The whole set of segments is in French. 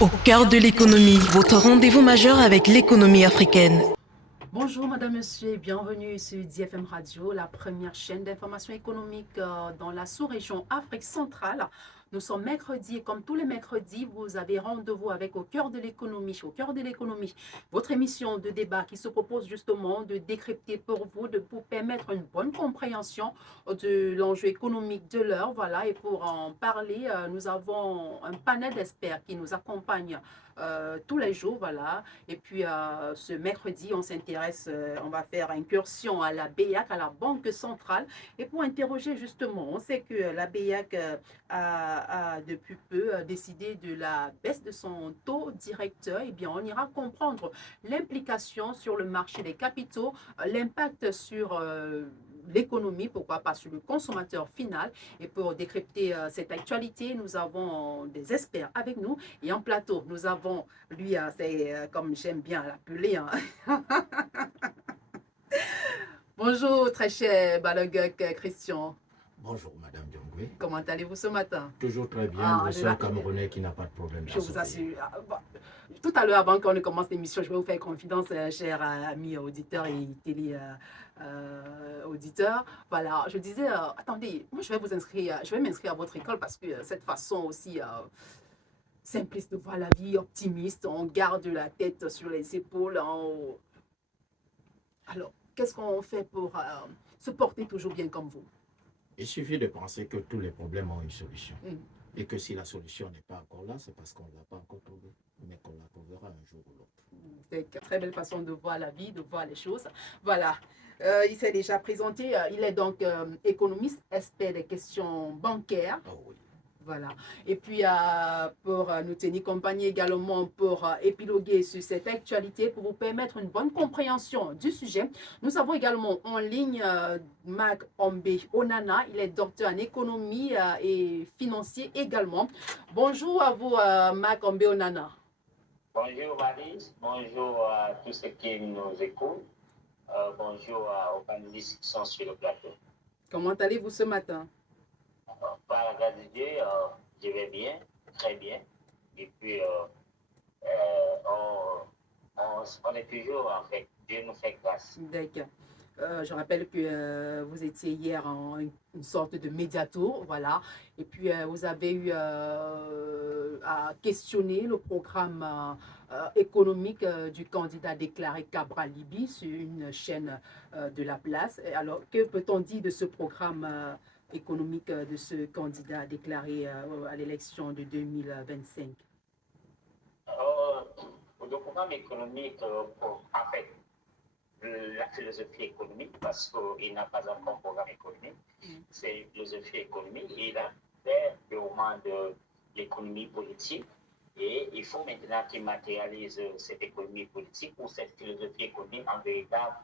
Au cœur de l'économie, votre rendez-vous majeur avec l'économie africaine. Bonjour Madame, Monsieur, bienvenue sur DFM Radio, la première chaîne d'information économique dans la sous-région Afrique centrale. Nous sommes mercredi et comme tous les mercredis, vous avez rendez-vous avec Au cœur de l'économie. Au cœur de l'économie, votre émission de débat qui se propose justement de décrypter pour vous, de vous permettre une bonne compréhension de l'enjeu économique de l'heure. Voilà, et pour en parler, nous avons un panel d'experts qui nous accompagne tous les jours. Voilà. Et puis ce mercredi, on va faire incursion à la BEAC, à la Banque centrale, et pour interroger justement, on sait que la BEAC a depuis peu décidé de la baisse de son taux directeur. Eh bien, on ira comprendre l'implication sur le marché des capitaux, l'impact sur l'économie, pourquoi pas sur le consommateur final. Et pour décrypter cette actualité, nous avons des experts avec nous. Et en plateau, nous avons, lui, c'est comme j'aime bien l'appeler. Hein. Bonjour, très cher Balogok Christian. Bonjour Madame Diongwe. Comment allez-vous ce matin? Toujours très bien, je suis un Camerounais qui n'a pas de problème. Je vous assure. Tout à l'heure, avant qu'on ne commence l'émission, je vais vous faire confidence, chers amis auditeurs et auditeurs. Voilà, je disais, attendez, moi je vais vous inscrire, je vais m'inscrire à votre école parce que cette façon aussi simpliste de voir la vie, optimiste, on garde la tête sur les épaules. Alors, qu'est-ce qu'on fait pour se porter toujours bien comme vous? Il suffit de penser que tous les problèmes ont une solution. Mm. Et que si la solution n'est pas encore là, c'est parce qu'on ne l'a pas encore trouvée, mais qu'on la trouvera un jour ou l'autre. C'est une très belle façon de voir la vie, de voir les choses. Voilà. Il s'est déjà présenté. Il est donc économiste, expert des questions bancaires. Oh oui. Voilà. Et puis, pour nous tenir compagnie également, pour épiloguer sur cette actualité, pour vous permettre une bonne compréhension du sujet, nous avons également en ligne Mac Ombe Onana. Il est docteur en économie et financier également. Bonjour à vous, Mac Ombe Onana. Bonjour Marie, bonjour à tous ceux qui nous écoutent, bonjour aux panélistes qui sont sur le plateau. Comment allez-vous ce matin? Par la grâce de Dieu, je vais bien, très bien. Et puis, on est toujours en fait, Dieu nous fait grâce. D'accord. Je rappelle que vous étiez hier en une sorte de médiatour, voilà. Et puis, vous avez eu à questionner le programme économique du candidat déclaré Cabral Libi sur une chaîne de la place. Et alors, que peut-on dire de ce programme économique de ce candidat déclaré à l'élection de 2025? Le programme économique, en fait, la philosophie économique, parce qu'il n'a pas encore un programme économique, c'est une philosophie économique, et il a fait purement de l'économie politique, et il faut maintenant qu'il matérialise cette économie politique ou cette philosophie économique en véritable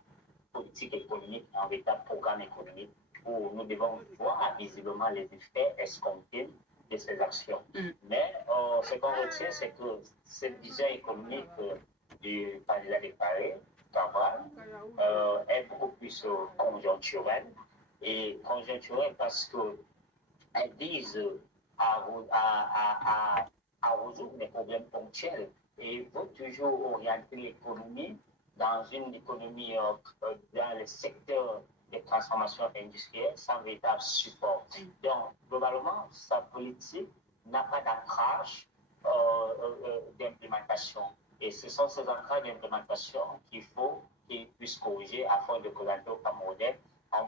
politique économique, en véritable programme économique, où nous devons voir visiblement les effets escomptés de ces actions. Mais ce qu'on retient, c'est que cette vision économique du candidat déclaré, Cabral, est beaucoup plus conjoncturelle. Et conjoncturelle parce qu'elle vise à résoudre des problèmes ponctuels et il faut toujours orienter l'économie dans une économie dans le secteur des transformations industrielles sans véritable support. Donc, globalement, sa politique n'a pas d'ancrage d'implémentation. Et ce sont ces ancrages d'implémentation qu'il faut qu'ils puissent corriger afin de présenter au Camerounais un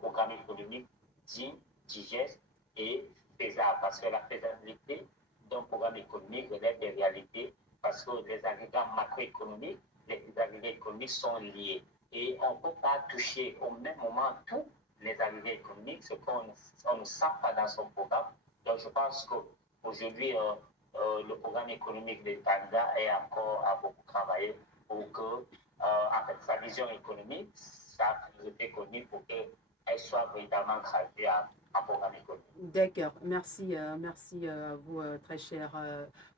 programme économique dit, digeste et faisable. Parce que la faisabilité d'un programme économique relève des réalités, parce que les agrégats macroéconomiques, les agrégats économiques sont liés. Et on ne peut pas toucher au même moment tous les agrégats économiques, ce qu'on ne sent pas dans son programme. Donc je pense qu'aujourd'hui, le programme économique des candidats est encore à beaucoup travailler pour que, en fait, sa vision économique, sa philosophie économique, pour qu'elle soit véritablement traduite en programme économique. D'accord, merci, merci à vous, très cher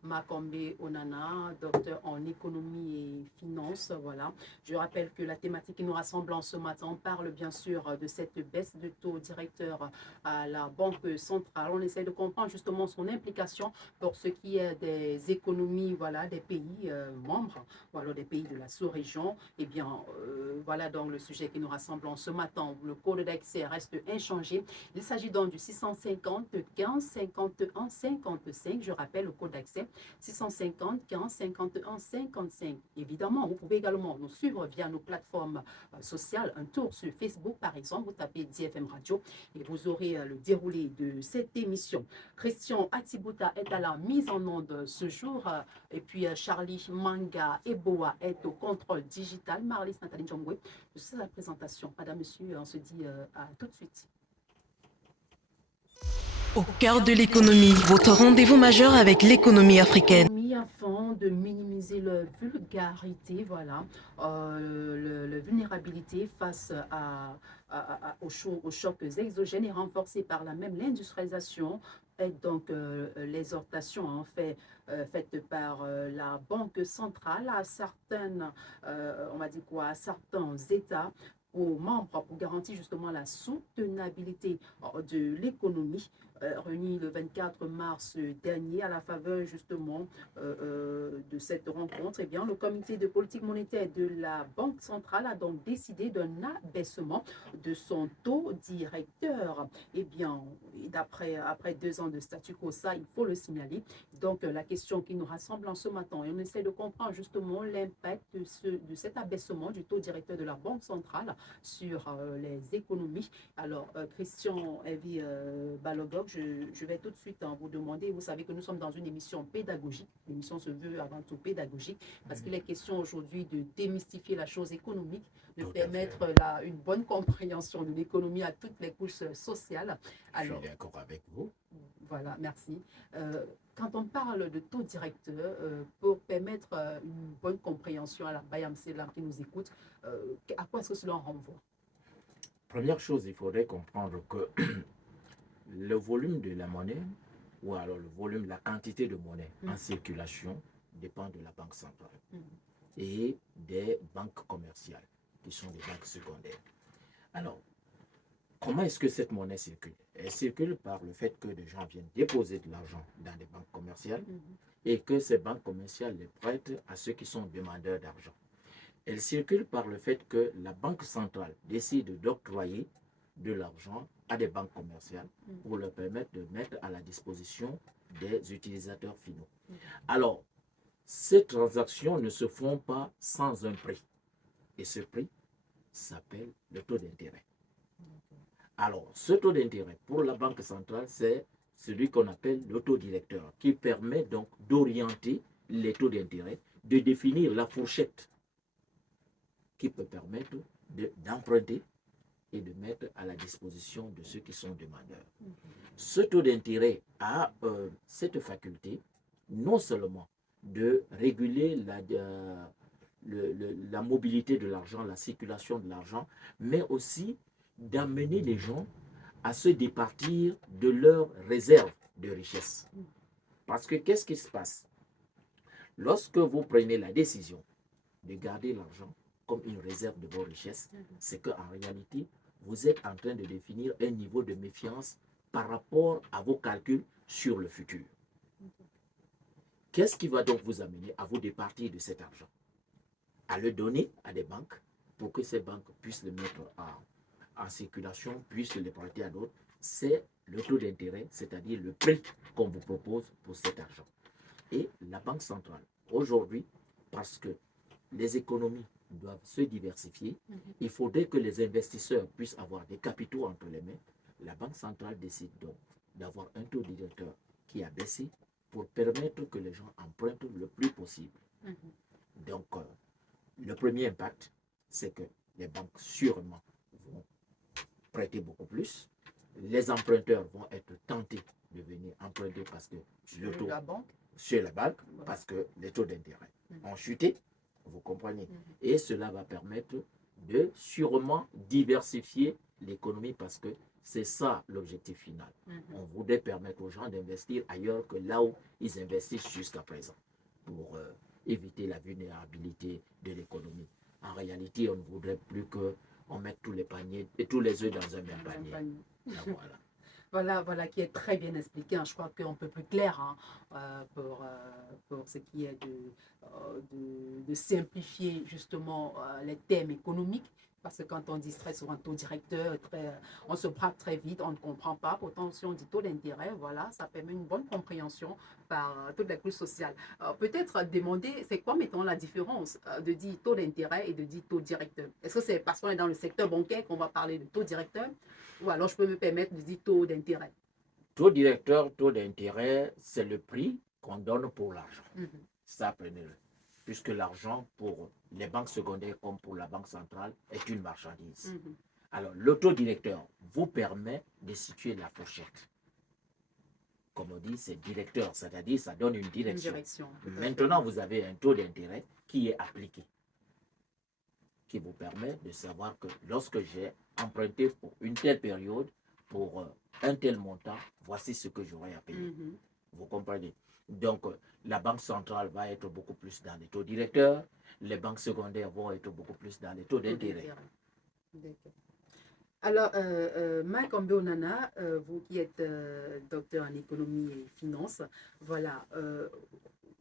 Makombe Onana, docteur en économie et finance. Voilà. Je rappelle que la thématique qui nous rassemble en ce matin, on parle bien sûr de cette baisse de taux directeur à la Banque centrale. On essaie de comprendre justement son implication pour ce qui est des économies, voilà, des pays membres, voilà, des pays de la sous-région. Eh bien, voilà donc le sujet qui nous rassemble en ce matin. Le code d'accès reste inchangé. Il s'agit donc du 650 15 51 55. Je rappelle le code d'accès 650 15 51 55. Évidemment, vous pouvez également nous suivre via nos plateformes sociales. Un tour sur Facebook, par exemple, vous tapez DFM Radio et vous aurez le déroulé de cette émission. Christian Atibuta est à la mise en onde ce jour. Et puis Charlie Manga Eboa est au contrôle digital. Marlis Nathalie Djongwe, je suis à la présentation. Madame, monsieur, on se dit à tout de suite. Au cœur de l'économie, votre rendez-vous majeur avec l'économie africaine. Afin de minimiser la vulgarité, voilà, la vulnérabilité face aux chocs exogènes et renforcée par la même l'industrialisation et donc l'exhortation en fait faite par la Banque centrale à certaines, on va dire quoi, à certains États aux membres pour garantir justement la soutenabilité de l'économie, réunis le 24 mars dernier à la faveur justement de cette rencontre. Eh bien, le comité de politique monétaire de la Banque centrale a donc décidé d'un abaissement de son taux directeur. Eh bien, après 2 ans de statu quo, ça, il faut le signaler. Donc, la question qui nous rassemble en ce matin, et on essaie de comprendre justement l'impact de cet abaissement du taux directeur de la Banque centrale sur les économies. Alors, Christian Evie Balogog, je vais tout de suite vous demander, vous savez que nous sommes dans une émission pédagogique, l'émission se veut avant tout pédagogique, parce qu'il est question aujourd'hui de démystifier la chose économique, de permettre une bonne compréhension de l'économie à toutes les couches sociales. Alors, je suis d'accord avec vous. Voilà, merci. Quand on parle de taux directeur, pour permettre une bonne compréhension à la Bayam Selam qui nous écoute, à quoi est-ce que cela renvoie? Première chose, il faudrait comprendre que le volume de la monnaie, ou alors le volume, la quantité de monnaie en circulation dépend de la banque centrale et des banques commerciales, qui sont des banques secondaires. Alors, comment est-ce que cette monnaie circule? Elle circule par le fait que des gens viennent déposer de l'argent dans des banques commerciales et que ces banques commerciales les prêtent à ceux qui sont demandeurs d'argent. Elle circule par le fait que la banque centrale décide d'octroyer de l'argent à des banques commerciales pour leur permettre de mettre à la disposition des utilisateurs finaux. Alors, ces transactions ne se font pas sans un prix. Et ce prix s'appelle le taux d'intérêt. Alors, ce taux d'intérêt pour la Banque centrale, c'est celui qu'on appelle le taux directeur, qui permet donc d'orienter les taux d'intérêt, de définir la fourchette qui peut permettre d'emprunter et de mettre à la disposition de ceux qui sont demandeurs. Ce taux d'intérêt a cette faculté, non seulement de réguler la mobilité de l'argent, la circulation de l'argent, mais aussi d'amener les gens à se départir de leurs réserves de richesse. Parce que qu'est-ce qui se passe? Lorsque vous prenez la décision de garder l'argent comme une réserve de vos richesses, c'est qu'en réalité, vous êtes en train de définir un niveau de méfiance par rapport à vos calculs sur le futur. Qu'est-ce qui va donc vous amener à vous départir de cet argent? À le donner à des banques pour que ces banques puissent le mettre en circulation, puissent le prêter à d'autres. C'est le taux d'intérêt, c'est-à-dire le prix qu'on vous propose pour cet argent. Et la Banque centrale, aujourd'hui, parce que les économies doivent se diversifier, il faudrait que les investisseurs puissent avoir des capitaux entre les mains. La Banque centrale décide donc d'avoir un taux directeur qui a baissé pour permettre que les gens empruntent le plus possible. Donc, le premier impact, c'est que les banques sûrement vont prêter beaucoup plus. Les emprunteurs vont être tentés de venir emprunter parce que le taux sur la banque, parce que les taux d'intérêt ont chuté, vous comprenez. Et cela va permettre de sûrement diversifier l'économie parce que C'est ça l'objectif final. Mhm. On voudrait permettre aux gens d'investir ailleurs que là où ils investissent jusqu'à présent pour éviter la vulnérabilité de l'économie. En réalité, on ne voudrait plus qu'on mette tous les paniers et tous les œufs dans un même panier. Ah, voilà. Voilà, qui est très bien expliqué, hein. Je crois qu'on peut plus clair, hein, pour ce qui est de simplifier justement les thèmes économiques. Parce que quand on dit très souvent taux directeur, on se braque très vite, on ne comprend pas. Pourtant, si on dit taux d'intérêt, voilà, ça permet une bonne compréhension par toutes les couches sociales. Peut-être demander, c'est quoi, mettons, la différence de dire taux d'intérêt et de dire taux directeur? Est-ce que c'est parce qu'on est dans le secteur bancaire qu'on va parler de taux directeur? Ou alors je peux me permettre de dire taux d'intérêt? Taux directeur, taux d'intérêt, c'est le prix qu'on donne pour l'argent. Ça, apprenez-le. Puisque l'argent, pour les banques secondaires comme pour la banque centrale, est une marchandise. Alors, le taux directeur vous permet de situer la fourchette. Comme on dit, c'est directeur, c'est-à-dire ça donne une direction. Maintenant, vous avez un taux d'intérêt qui est appliqué, qui vous permet de savoir que lorsque j'ai emprunté pour une telle période, pour un tel montant, voici ce que j'aurai à payer. Vous comprenez? Donc, la banque centrale va être beaucoup plus dans les taux directeurs, les banques secondaires vont être beaucoup plus dans les taux d'intérêt. Alors, Mike Onana, vous qui êtes docteur en économie et finance, voilà,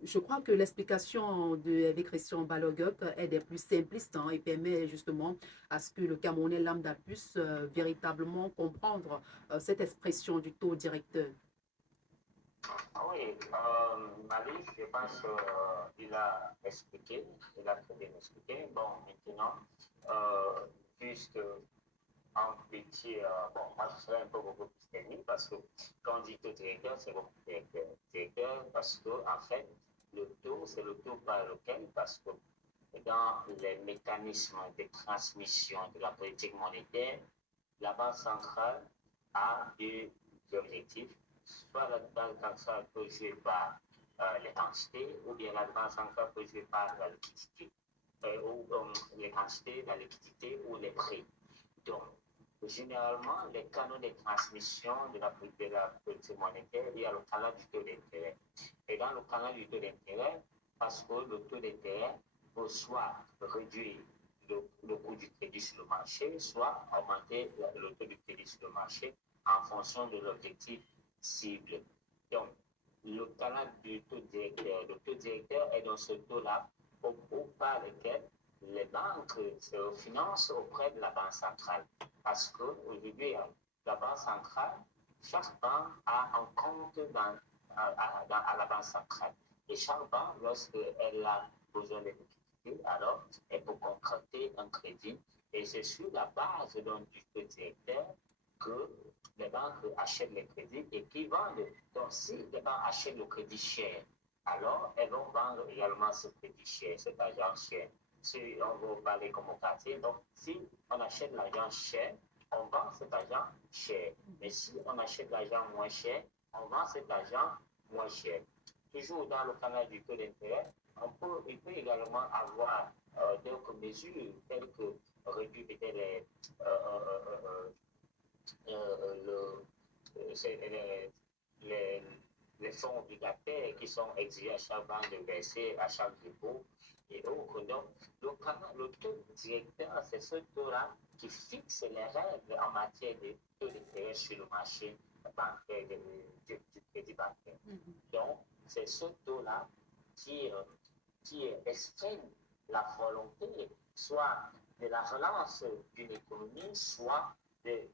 je crois que l'explication avec Christian Balogup est des plus simplistes, hein, et permet justement à ce que le Camerounais lambda puisse véritablement comprendre cette expression du taux directeur. Oui, Mali, je pense qu'il a expliqué, il a très bien expliqué. Bon, maintenant, juste en petit, bon, moi je serais un peu beaucoup plus technique parce que quand on dit taux directeur, c'est beaucoup directeur parce que, en fait, le taux, c'est le taux par lequel, parce que dans les mécanismes de transmission de la politique monétaire, la Banque centrale a deux objectifs. Soit la Banque centrale peut jouer par les quantités, ou bien la Banque centrale peut jouer par la liquidité, ou les quantités, la liquidité ou les prix. Donc, généralement, les canaux de transmission de la politique monétaire, il y a le canal du taux d'intérêt. Et dans le canal du taux d'intérêt, parce que le taux d'intérêt peut soit réduire le coût du crédit sur le marché, soit augmenter le taux du crédit sur le marché en fonction de l'objectif cible. Donc, le canal du taux directeur, le taux directeur est dans ce taux-là par lequel les banques se financent auprès de la Banque centrale. Parce qu'aujourd'hui, la Banque centrale, chaque banque a un compte à la Banque centrale. Et chaque banque, lorsqu'elle a besoin de liquidité, alors elle peut contracter un crédit. Et c'est sur la base du taux directeur que les banques achètent les crédits et qui vendent. Donc, si les banques achètent le crédit cher, alors elles vont vendre également ce crédit cher, cet argent cher. Si on veut parler comme au quartier, donc si on achète l'argent cher, on vend cet argent cher. Mais si on achète l'argent moins cher, on vend cet argent moins cher. Toujours dans le canal du taux d'intérêt, il peut également avoir d'autres mesures telles que réduire peut-être les fonds obligataires qui sont exigés à chaque banque de verser à chaque dépôt et autres. Donc, le taux directeur, c'est ce taux-là qui fixe les règles en matière de taux d'intérêt sur le marché bancaire, du crédit bancaire. Donc, c'est ce taux-là qui exprime la volonté, soit de la relance d'une économie, soit de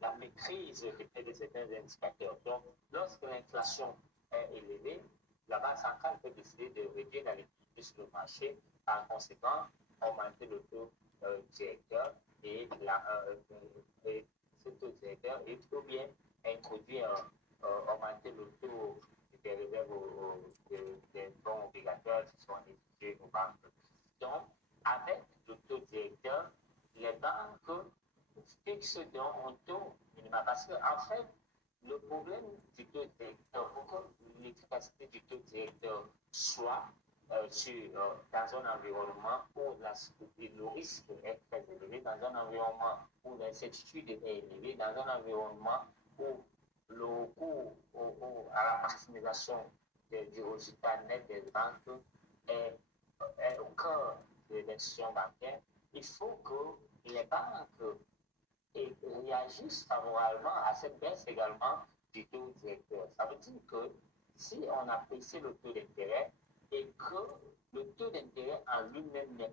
la maîtrise de certains indicateurs. Donc, lorsque l'inflation est élevée, la Banque centrale peut décider de réduire la liquidité sur le marché, par conséquent, augmenter le taux directeur et ce taux directeur, et ou bien introduire, augmenter le taux des réserves des fonds obligataires qui sont exigés aux banques. Donc, avec le taux directeur, les banques fixent donc un taux minimum. Parce qu'en fait, le problème du taux directeur, pour que l'efficacité du taux directeur soit dans un environnement où le risque est très élevé, dans un environnement où l'incertitude est élevée, dans un environnement où le recours à la maximisation du résultat net des banques est au cœur de l'institution bancaire. Il faut que les banques réagissent favorablement à cette baisse également du taux directeur. Ça veut dire que si on apprécie le taux d'intérêt et que le taux d'intérêt en lui-même ne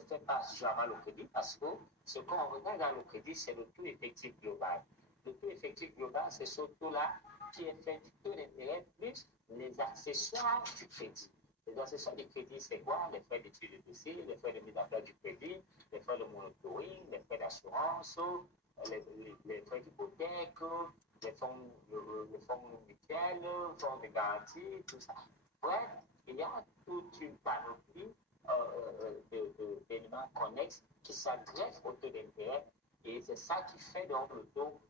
fait pas suffisamment le crédit, parce que ce qu'on regarde dans le crédit, c'est le taux effectif global. Le taux effectif global, c'est ce taux-là qui est fait du taux d'intérêt plus les accessoires du crédit. Les accessoires du crédit, c'est quoi? Les frais d'études de dossier, les frais de mise en place du crédit, les frais de monitoring, les frais d'assurance, les frais d'hypothèque, les fonds mutuels, fonds de garantie, tout ça. Bref, il y a toute une panoplie d'éléments connexes qui s'agrègent au taux d'intérêt et c'est ça qui fait donc le taux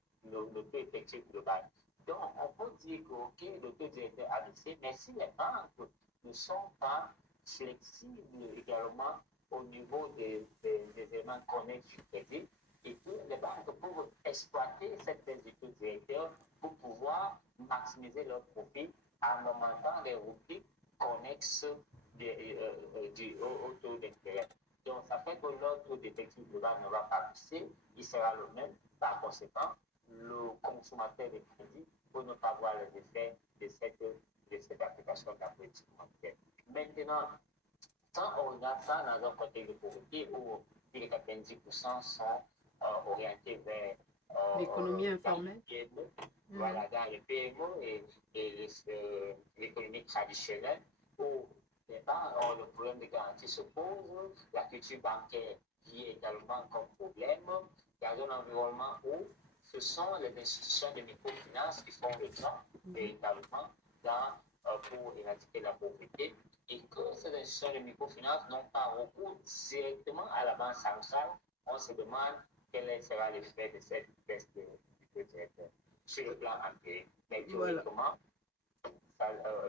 effectif global. Donc, on peut dire que okay, le taux directeur a baissé, mais si les banques ne sont pas flexibles également au niveau des éléments connexes du crédit, et que les banques peuvent exploiter cette baisse du taux directeur pour pouvoir maximiser leur profit en augmentant les rubriques connexes au taux d'intérêt. Donc, ça fait que leur taux d'effectif global ne va pas baisser, il sera le même. Par conséquent, le consommateur de crédit pour ne pas voir les effets de cette application de la politique monétaire. Maintenant, quand on regarde ça dans un contexte de pauvreté où plus de 90% sont orientés vers l'économie informelle, voilà, dans les PME et l'économie traditionnelle, où les banques ont le problème de garantie se pose, la culture bancaire qui est également comme problème, dans un environnement où ce sont les institutions de microfinance qui font le job véritablement pour éradiquer la pauvreté et que ces institutions de microfinance n'ont pas recours directement à la banque centrale. On se demande quel sera l'effet de cette baisse de taux directeur sur le plan empirique. Mais théoriquement,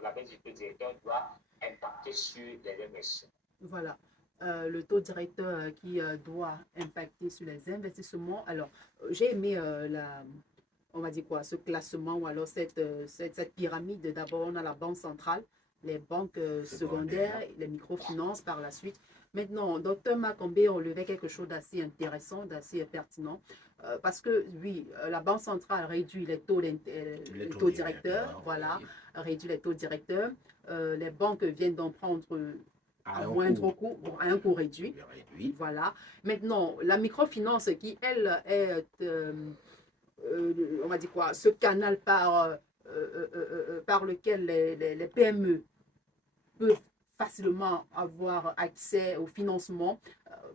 la baisse du taux directeur doit impacter sur les investissements. Voilà. Le taux directeur qui doit impacter sur les investissements. Alors, j'ai aimé on va dire quoi, ce classement ou alors cette pyramide. D'abord, on a la banque centrale, les banques secondaires, les microfinances par la suite. Maintenant, Dr Macombé relevait quelque chose d'assez intéressant, d'assez pertinent, parce que oui, la banque centrale réduit les taux directeurs, voilà, réduit les taux directeurs. Les banques viennent d'en prendre à moindre coût, à un coût réduit. Voilà. Maintenant, la microfinance qui, elle, est, on va dire quoi, ce canal par lequel les PME peuvent facilement avoir accès au financement.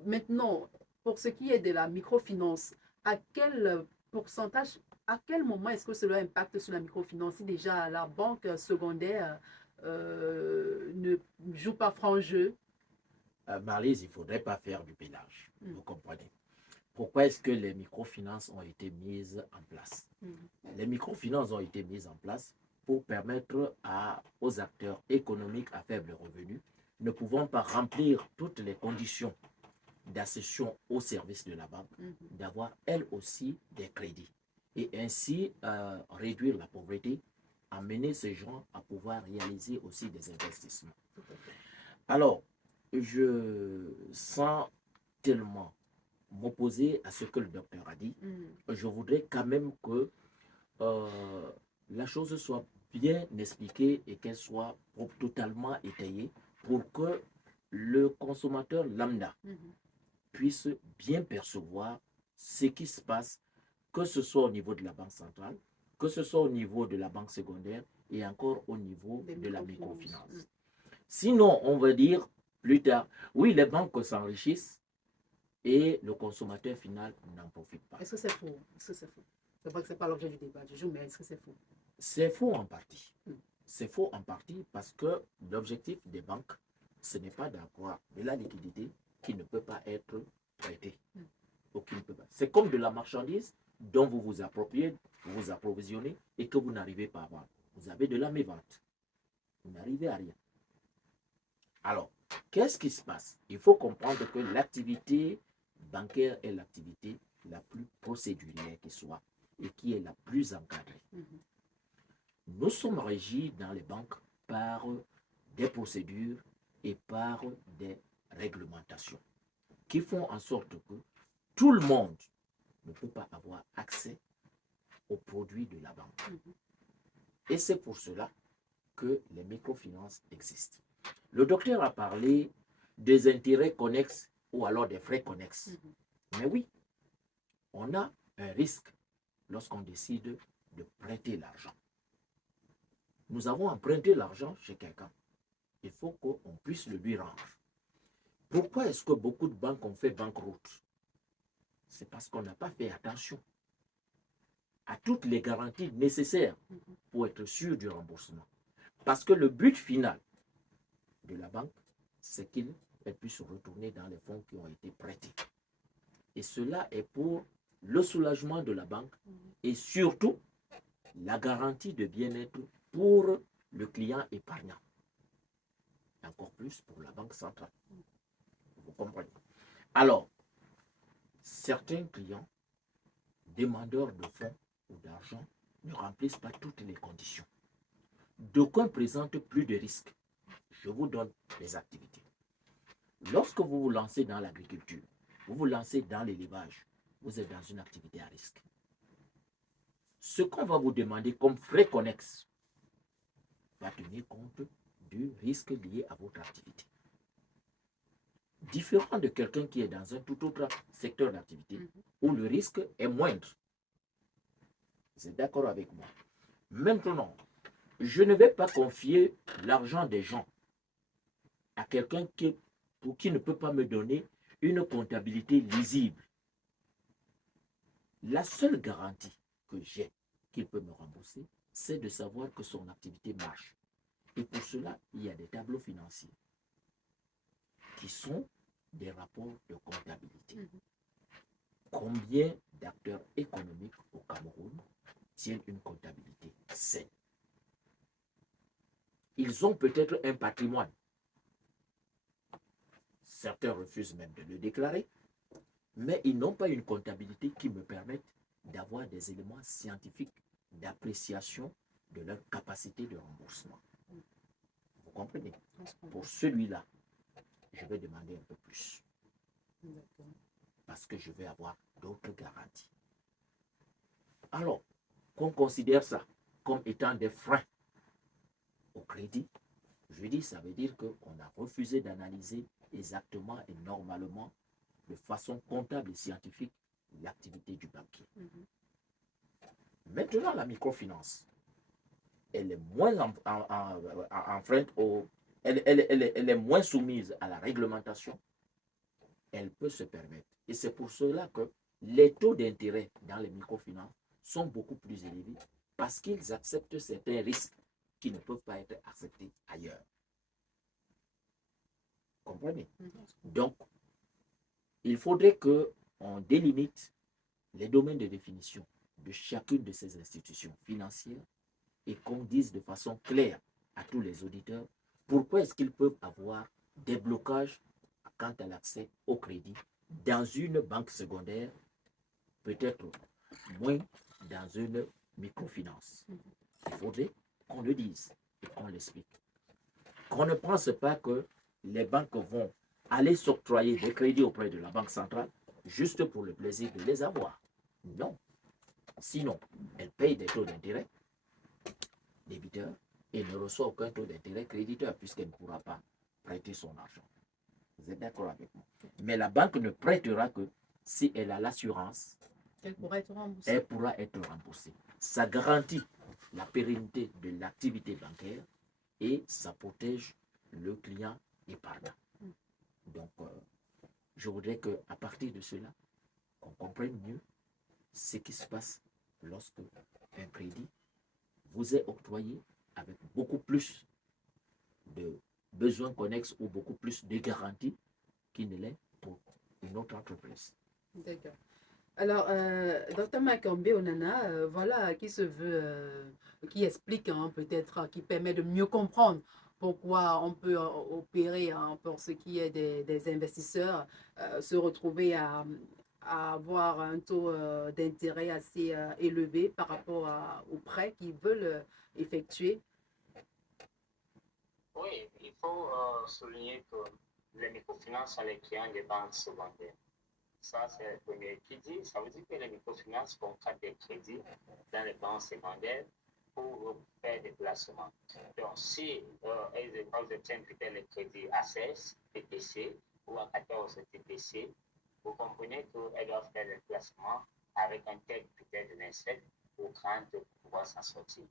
Maintenant, pour ce qui est de la microfinance, à quel pourcentage, à quel moment est-ce que cela impacte sur la microfinance si déjà la banque secondaire ne joue pas franc jeu? Marlise, il ne faudrait pas faire du pénage, vous comprenez. Pourquoi est-ce que les microfinances ont été mises en place? Les microfinances ont été mises en place pour permettre aux acteurs économiques à faible revenu, ne pouvant pas remplir toutes les conditions d'accession au service de la banque, d'avoir elles aussi des crédits. Et ainsi réduire la pauvreté, amener ces gens à pouvoir réaliser aussi des investissements. Alors, je sens tellement m'opposer à ce que le docteur a dit. Je voudrais quand même que la chose soit bien expliquée et qu'elle soit totalement étayée pour que le consommateur lambda puisse bien percevoir ce qui se passe, que ce soit au niveau de la banque centrale, que ce soit au niveau de la banque secondaire et encore au niveau de la microfinance. Sinon, on va dire plus tard, oui, les banques s'enrichissent et le consommateur final n'en profite pas. Est-ce que c'est faux? Est-ce que c'est faux? C'est vrai que ce n'est pas l'objet du débat du jour, mais est-ce que c'est faux? C'est faux en partie. C'est faux en partie parce que l'objectif des banques, ce n'est pas d'avoir de la liquidité qui ne peut pas être prêtée. C'est comme de la marchandise dont vous vous appropriez, vous vous approvisionnez et que vous n'arrivez pas à vendre. Vous avez de la mévente. Vous n'arrivez à rien. Alors, Qu'est-ce qui se passe? Il faut comprendre que l'activité bancaire est l'activité la plus procédurière qui soit et qui est la plus encadrée. Nous sommes régis dans les banques par des procédures et par des réglementations qui font en sorte que tout le monde ne peut pas avoir accès aux produits de la banque. Et c'est pour cela que les microfinances existent. Le docteur a parlé des intérêts connexes ou alors des frais connexes. Mais oui, on a un risque lorsqu'on décide de prêter l'argent. Nous avons emprunté l'argent chez quelqu'un. Il faut qu'on puisse le lui rendre. Pourquoi est-ce que beaucoup de banques ont fait banqueroute? C'est parce qu'on n'a pas fait attention à toutes les garanties nécessaires pour être sûr du remboursement. Parce que le but final de la banque, c'est qu'elle puisse retourner dans les fonds qui ont été prêtés. Et cela est pour le soulagement de la banque et surtout la garantie de bien-être pour le client épargnant. Encore plus pour la banque centrale. Vous comprenez? Alors, certains clients, demandeurs de fonds ou d'argent, ne remplissent pas toutes les conditions. D'aucuns présentent plus de risques. Je vous donne les activités. Lorsque vous vous lancez dans l'agriculture, vous vous lancez dans l'élevage, vous êtes dans une activité à risque. Ce qu'on va vous demander comme frais connexes va tenir compte du risque lié à votre activité. Différent de quelqu'un qui est dans un tout autre secteur d'activité où le risque est moindre. Vous êtes d'accord avec moi? Maintenant, je ne vais pas confier l'argent des gens à quelqu'un pour qui ne peut pas me donner une comptabilité lisible. La seule garantie que j'ai qu'il peut me rembourser, c'est de savoir que son activité marche. Et pour cela, il y a des tableaux financiers qui sont des rapports de comptabilité. Combien d'acteurs économiques au Cameroun tiennent une comptabilité saine? Ils ont peut-être un patrimoine. Certains refusent même de le déclarer, mais ils n'ont pas une comptabilité qui me permette d'avoir des éléments scientifiques d'appréciation de leur capacité de remboursement. Vous comprenez? Pour celui-là, je vais demander un peu plus. Parce que je vais avoir d'autres garanties. Alors, qu'on considère ça comme étant des freins au crédit, je dis, ça veut dire qu'on a refusé d'analyser exactement et normalement, de façon comptable et scientifique, l'activité du banquier. Maintenant, la microfinance, elle est moins enfreinte elle est moins soumise à la réglementation. Elle peut se permettre. Et c'est pour cela que les taux d'intérêt dans les microfinances sont beaucoup plus élevés parce qu'ils acceptent certains risques qui ne peuvent pas être acceptés ailleurs. Comprenez? Donc, il faudrait qu'on délimite les domaines de définition de chacune de ces institutions financières et qu'on dise de façon claire à tous les auditeurs pourquoi est-ce qu'ils peuvent avoir des blocages quant à l'accès au crédit dans une banque secondaire, peut-être moins dans une microfinance. Il faudrait qu'on le dise et qu'on l'explique. Qu'on ne pense pas que les banques vont aller s'octroyer des crédits auprès de la Banque centrale juste pour le plaisir de les avoir. Non. Sinon, elles payent des taux d'intérêt débiteurs et ne reçoit aucun taux d'intérêt créditeur puisqu'elle ne pourra pas prêter son argent. Vous êtes d'accord avec moi? Mais la banque ne prêtera que si elle a l'assurance, elle pourra être remboursée. Elle pourra être remboursée. Ça garantit la pérennité de l'activité bancaire et ça protège le client épargnant. Donc, je voudrais qu'à partir de cela, on comprenne mieux ce qui se passe lorsque un crédit vous est octroyé avec beaucoup plus de besoins connexes ou beaucoup plus de garanties qu'il ne l'est pour une autre entreprise. D'accord. Alors, Dr Makambe Onana, voilà, qui se veut, qui explique peut-être, qui permet de mieux comprendre pourquoi on peut opérer pour ce qui est des investisseurs, se retrouver à avoir un taux d'intérêt assez élevé par rapport aux prêts qu'ils veulent effectuer. Oui, il faut souligner que les microfinances sont les clients des banques secondaires. Ça, c'est le premier qui dit. Ça veut dire que les microfinances contractent des crédits dans les banques secondaires pour faire des placements. Donc, si elles obtiennent peut-être les crédits à 16 TTC ou à 14 TTC, vous comprenez qu'elles doivent faire des placements avec un tel critère de 27 pour craindre de pouvoir s'en sortir.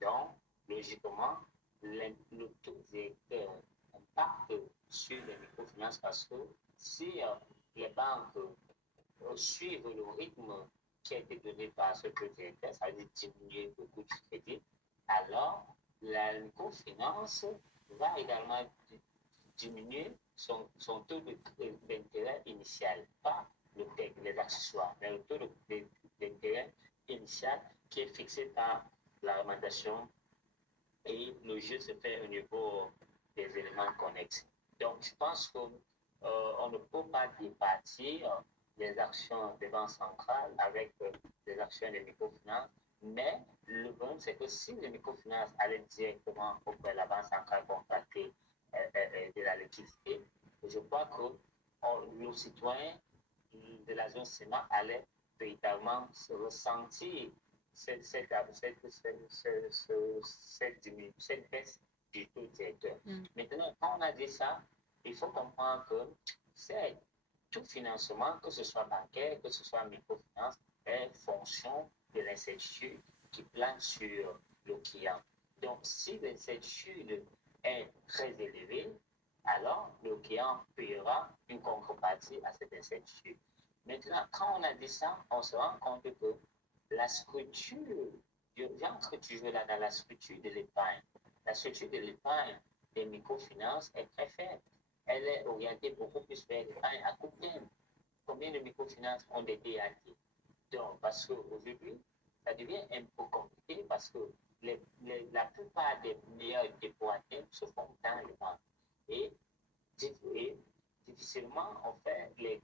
Donc, logiquement, le taux directeur impacte sur les microfinances parce que si les banques suivre le rythme qui a été donné par ce taux directeur, ça veut dire diminuer le coût du crédit, alors la microfinance va également diminuer son taux d'intérêt initial, pas les accessoires, mais le taux d'intérêt initial qui est fixé par la réglementation et le jeu se fait au niveau des éléments connexes. Donc, je pense qu'on ne peut pas départir les actions des banques centrales avec les actions des microfinances, mais le problème, c'est que si les microfinances allaient directement auprès de la banque centrale contracter de la liquidité, je crois que le citoyen de la zone CEMA allait véritablement se ressentir cette baisse du taux directeur. Maintenant, quand on a dit ça, il faut comprendre que c'est tout financement, que ce soit bancaire, que ce soit microfinance, est fonction de l'incertitude qui plane sur le client. Donc, si l'incertitude est très élevée, alors le client paiera une contrepartie à cette incertitude. Maintenant, quand on a dit ça, on se rend compte que la structure, j'entre toujours là dans la structure de l'épargne. La structure de l'épargne des microfinances est très faible. Elle est orientée beaucoup plus vers l'épargne à court terme. Combien de microfinances ont des DAT? Donc, parce qu'aujourd'hui, ça devient un peu compliqué parce que la plupart des meilleurs dépôts à terme se font dans les banques. Et difficilement, on fait les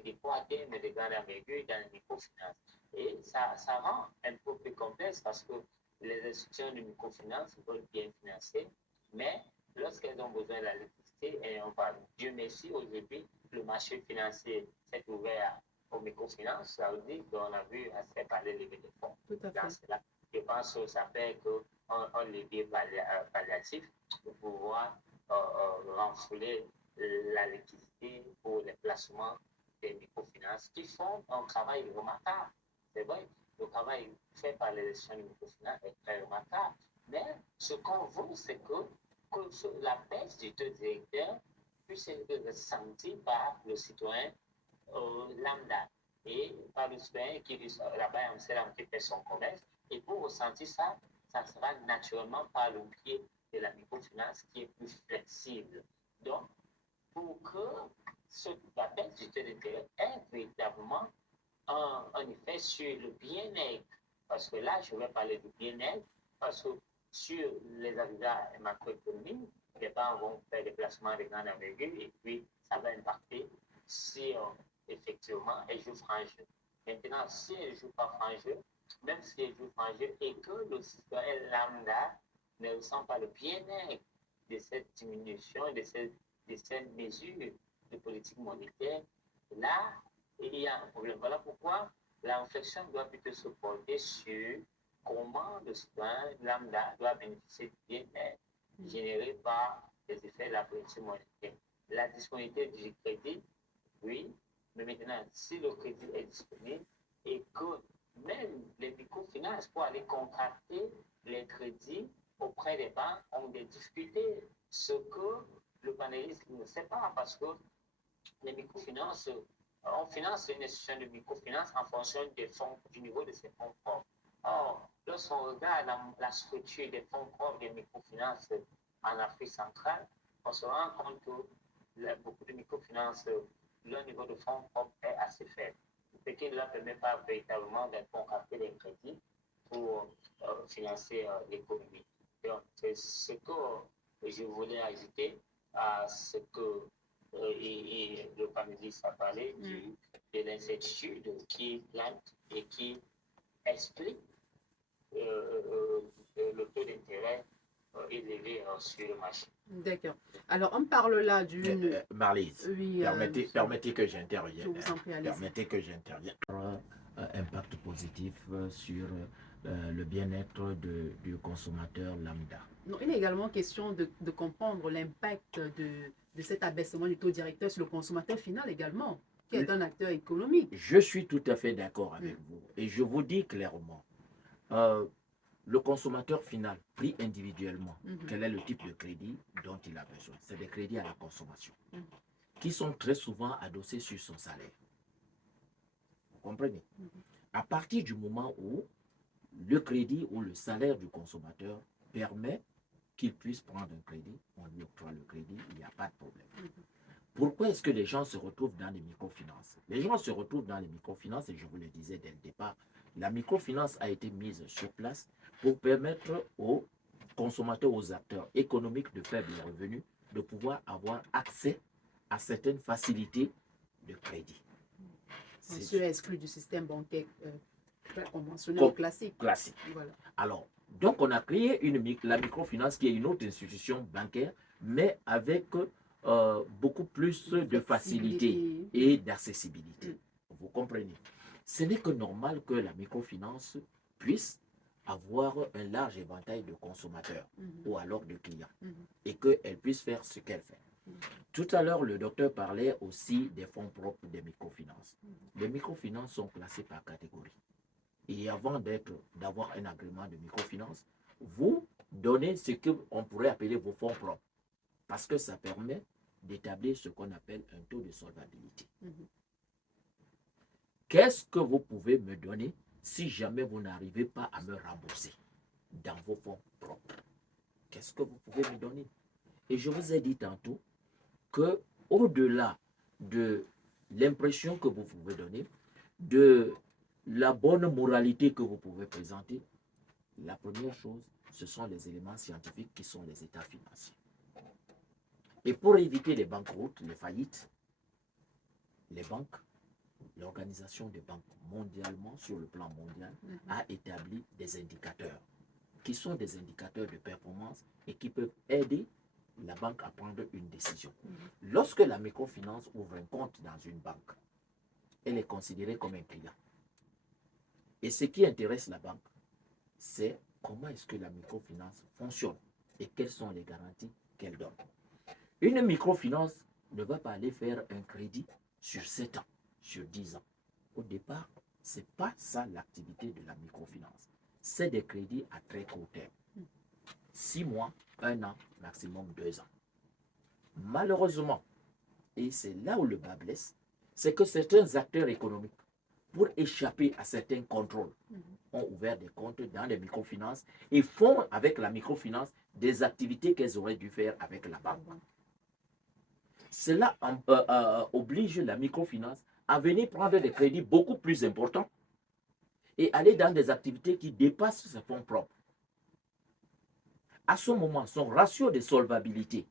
dépôts à terme de grande envergure dans les microfinances. Et ça rend un peu plus complexe parce que les institutions de microfinance veulent bien financer, mais lorsqu'elles ont besoin de la liquidité, et on parle, Dieu merci, aujourd'hui, le marché financier s'est ouvert aux microfinances, ça veut dire qu'on a vu assez parler lever de fonds. Tout à fait. Cela. Je pense que ça fait qu'on levier palliatif pour pouvoir renflouer la liquidité pour les placements des microfinances qui font un travail remarquable. C'est vrai, le travail fait par les gestions de microfinances est très remarquable. Mais ce qu'on veut, c'est que la baisse du taux directeur puisse être ressentie par le citoyen lambda et par le citoyen qui vit là-bas en Amsterdam qui fait son commerce. Et pour ressentir ça, ça sera naturellement par le biais de la microfinance qui est plus flexible. Donc, pour que la baisse du taux d'intérêt ait véritablement un effet sur le bien-être, parce que là, je vais parler du bien-être, parce que sur les avidas macroéconomiques, les banques vont faire des placements de grande envergure et puis ça va impacter si effectivement elles jouent franc jeu. Maintenant, si elles ne jouent pas franc jeu, même si elles jouent franc jeu et que le citoyen lambda ne ressent pas le bien-être de cette diminution, de cette mesure de politique monétaire, là, il y a un problème. Voilà pourquoi la réflexion doit plutôt se porter sur comment le citoyen lambda doit bénéficier du bien-être généré par les effets de la politique monétaire. La disponibilité du crédit, oui, mais maintenant, si le crédit est disponible et que même les microfinances pour aller contracter les crédits auprès des banques ont des difficultés, ce que le panéliste ne sait pas parce que les microfinances, on finance une institution de microfinance en fonction des fonds, du niveau de ses fonds propres. Or, lorsqu'on regarde la structure des fonds propres des microfinances en Afrique centrale, on se rend compte que beaucoup de microfinances, leur niveau de fonds propres est assez faible, ce qui ne leur permet pas véritablement de contracter des crédits pour financer l'économie. Donc, c'est ce que je voulais ajouter à ce que le panéliste a parlé de l'incertitude qui plante et qui explique le taux d'intérêt élevé sur le marché. D'accord. Alors, on parle là d'une... Marlise, Oui, permettez que j'intervienne. je vous en prie, allez-y. Permettez que j'intervienne. Impact positif sur le bien-être du consommateur lambda. Non, il est également question de comprendre l'impact de cet abaissement du taux directeur sur le consommateur final également, qui est un acteur économique. Je suis tout à fait d'accord avec vous. Et je vous dis clairement, le consommateur final, pris individuellement, quel est le type de crédit dont il a besoin? C'est des crédits à la consommation, qui sont très souvent adossés sur son salaire. Vous comprenez? À partir du moment où le crédit ou le salaire du consommateur permet qu'il puisse prendre un crédit, on lui octroie le crédit, il n'y a pas de problème. Pourquoi est-ce que les gens se retrouvent dans les microfinances? Les gens se retrouvent dans les microfinances, et je vous le disais dès le départ, la microfinance a été mise sur place pour permettre aux consommateurs, aux acteurs économiques de faible revenu de pouvoir avoir accès à certaines facilités de crédit. C'est exclu du système bancaire conventionnel classique. Voilà. Alors, donc on a créé la microfinance qui est une autre institution bancaire, mais avec beaucoup plus de facilité et d'accessibilité. Vous comprenez? Ce n'est que normal que la microfinance puisse avoir un large éventail de consommateurs ou alors de clients et qu'elle puisse faire ce qu'elle fait. Tout à l'heure, le docteur parlait aussi des fonds propres des microfinances. Les microfinances sont classées par catégorie. Et avant d'avoir un agrément de microfinance, vous donnez ce qu'on pourrait appeler vos fonds propres. Parce que ça permet d'établir ce qu'on appelle un taux de solvabilité. Qu'est-ce que vous pouvez me donner si jamais vous n'arrivez pas à me rembourser dans vos fonds propres? Qu'est-ce que vous pouvez me donner? Et je vous ai dit tantôt que au-delà de l'impression que vous pouvez donner, de la bonne moralité que vous pouvez présenter, la première chose, ce sont les éléments scientifiques qui sont les états financiers. Et pour éviter les banqueroutes, les faillites, les banques, l'Organisation des banques mondialement, sur le plan mondial, a établi des indicateurs qui sont des indicateurs de performance et qui peuvent aider la banque à prendre une décision. Lorsque la microfinance ouvre un compte dans une banque, elle est considérée comme un client. Et ce qui intéresse la banque, c'est comment est-ce que la microfinance fonctionne et quelles sont les garanties qu'elle donne. Une microfinance ne va pas aller faire un crédit sur 7 ans, sur 10 ans. Au départ, ce n'est pas ça l'activité de la microfinance. C'est des crédits à très court terme. 6 mois, 1 an, maximum 2 ans. Malheureusement, et c'est là où le bas blesse, c'est que certains acteurs économiques, pour échapper à certains contrôles, ont ouvert des comptes dans les microfinances et font avec la microfinance des activités qu'elles auraient dû faire avec la banque. Cela oblige la microfinance à venir prendre des crédits beaucoup plus importants et aller dans des activités qui dépassent ses fonds propres. À ce moment, son ratio de solvabilité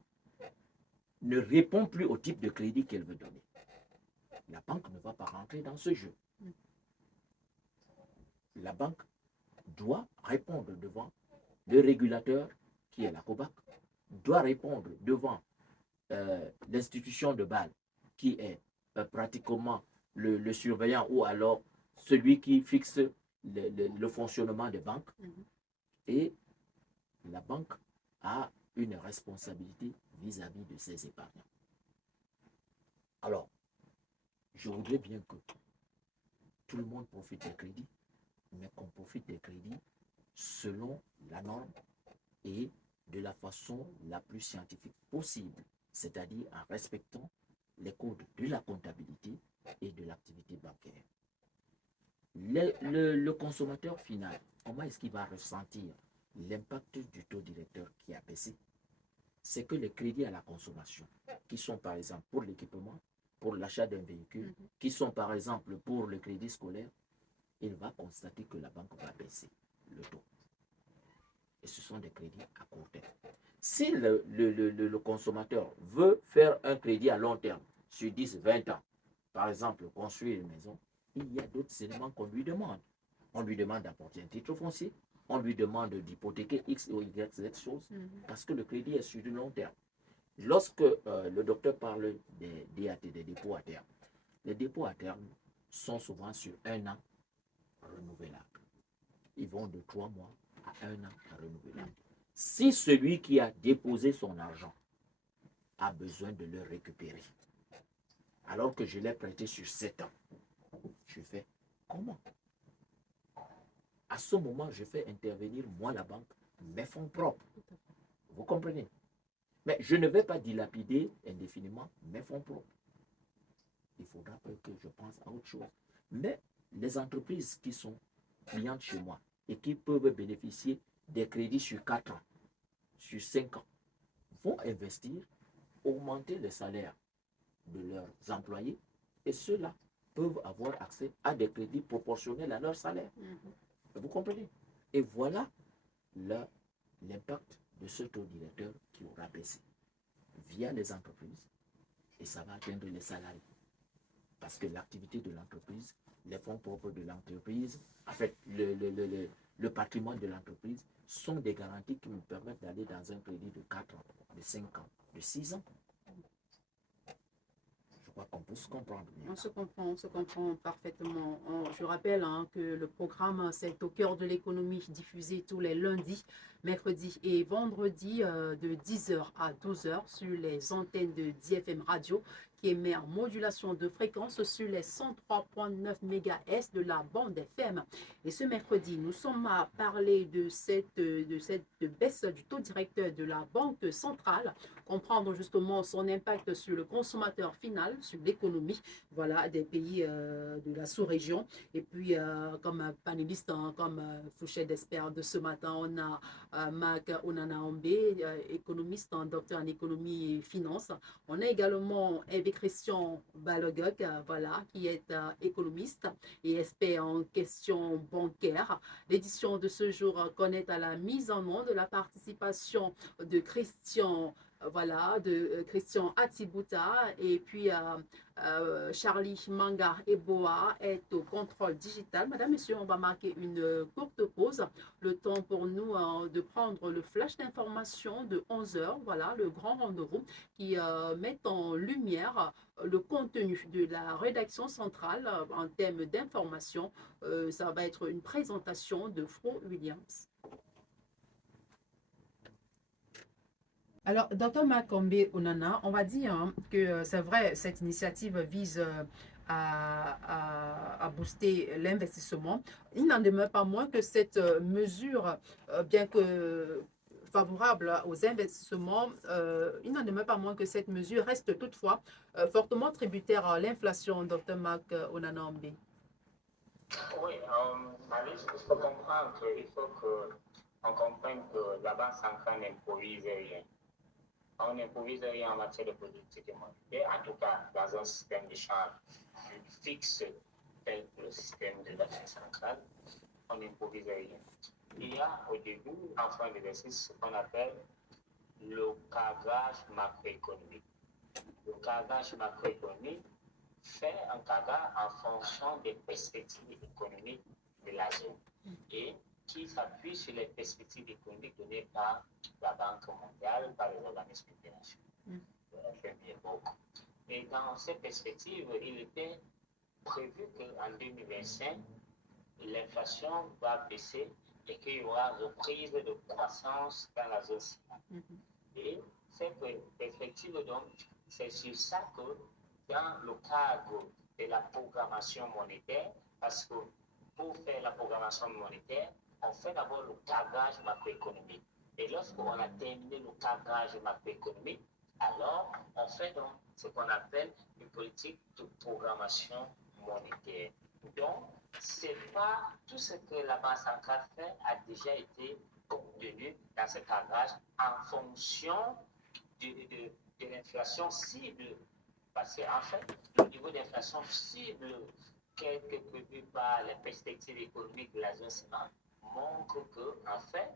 ne répond plus au type de crédit qu'elle veut donner. La banque ne va pas rentrer dans ce jeu. La banque doit répondre devant le régulateur, qui est la COBAC, doit répondre devant l'institution de Bâle, qui est pratiquement le surveillant ou alors celui qui fixe le fonctionnement des banques. Et la banque a une responsabilité vis-à-vis de ses épargnants. Alors, je voudrais bien que tout le monde profite des crédits, mais qu'on profite des crédits selon la norme et de la façon la plus scientifique possible, c'est-à-dire en respectant les codes de la comptabilité et de l'activité bancaire. Le consommateur final, comment est-ce qu'il va ressentir l'impact du taux directeur qui a baissé? C'est que les crédits à la consommation, qui sont par exemple pour l'équipement, pour l'achat d'un véhicule, qui sont par exemple pour le crédit scolaire, il va constater que la banque va baisser le taux. Et ce sont des crédits à court terme. Si le consommateur veut faire un crédit à long terme, sur 10, 20 ans, par exemple, construire une maison, il y a d'autres éléments qu'on lui demande. On lui demande d'apporter un titre foncier, on lui demande d'hypothéquer X ou Y, Z choses, parce que le crédit est sur du long terme. Lorsque le docteur parle des DAT, des dépôts à terme, les dépôts à terme sont souvent sur 1 an renouvelables. Ils vont de 3 mois à 1 an renouvelable. Si celui qui a déposé son argent a besoin de le récupérer, alors que je l'ai prêté sur 7 ans, je fais comment? À ce moment, je fais intervenir, moi, la banque, mes fonds propres. Vous comprenez? Mais je ne vais pas dilapider indéfiniment mes fonds propres. Il faudra que je pense à autre chose. Mais les entreprises qui sont clientes chez moi et qui peuvent bénéficier des crédits sur 4 ans, sur 5 ans, vont investir, augmenter le salaire de leurs employés et ceux-là peuvent avoir accès à des crédits proportionnels à leur salaire. Vous comprenez? Et voilà l'impact de ce taux directeur qui aura baissé via les entreprises et ça va atteindre les salariés. Parce que l'activité de l'entreprise, les fonds propres de l'entreprise, en fait, le patrimoine de l'entreprise sont des garanties qui nous permettent d'aller dans un crédit de 4 ans, de 5 ans, de 6 ans. Je crois qu'on peut se comprendre. On se comprend parfaitement. Je rappelle que le programme, c'est au cœur de l'économie, diffusé tous les lundis, mercredis et vendredis de 10h à 12h sur les antennes de DFM Radio, qui émet en modulation de fréquence sur les 103.9 MHz de la bande FM. Et ce mercredi, nous sommes à parler de cette baisse du taux directeur de la Banque centrale, comprendre justement son impact sur le consommateur final, sur l'économie, voilà, des pays de la sous-région. Et puis, comme panéliste, comme Fouché d'Espère de ce matin, on a Mac Onanaombe, économiste, docteur en économie et finance. On a également Christian Balogok, voilà, qui est économiste et expert en questions bancaires. L'édition de ce jour connaît à la mise en œuvre de la participation de Christian Christian Atibuta et puis Charlie Manga Eboa est au contrôle digital. Madame, Monsieur, on va marquer une courte pause. Le temps pour nous de prendre le flash d'information de 11h, voilà, le grand rendez-vous qui met en lumière le contenu de la rédaction centrale en termes d'information. Ça va être une présentation de Fro Williams. Alors, Dr Makombe Onana, on va dire que c'est vrai, cette initiative vise à booster l'investissement. Il n'en demeure pas moins que cette mesure, bien que favorable aux investissements, il n'en demeure pas moins que cette mesure reste toutefois fortement tributaire à l'inflation, Dr Mac Onanambe. Oui, il faut comprendre qu'il faut qu'on comprenne que la Banque centrale n'improvise rien. On n'improvise rien en matière de politique monétaire, en tout cas dans un système d'échange fixe tel que le système de la Banque centrale, on n'improvise rien. Il y a au début, en fin d'exercice, ce qu'on appelle le cadrage macroéconomique. Le cadrage macroéconomique fait un cadrage en fonction des perspectives économiques de la zone et qui s'appuie sur les perspectives économiques données par la Banque mondiale, par les organismes internationaux, le FMI. Et dans ces perspectives, il était prévu qu'en 2025, l'inflation va baisser et qu'il y aura reprise de croissance dans la zone CIMA. Et cette perspective, donc, c'est sur ça que dans le cadre de la programmation monétaire, parce que pour faire la programmation monétaire, on fait d'abord le cadrage macroéconomique. Et lorsqu'on a terminé le cadrage macroéconomique, alors on fait donc ce qu'on appelle une politique de programmation monétaire. Donc, c'est pas tout ce que la Banque centrale fait a déjà été contenu dans ce cadrage en fonction de l'inflation cible. Parce qu'en fait, le niveau d'inflation cible quelque prévu par les perspectives économiques de la zone CIMA montre que, en fait,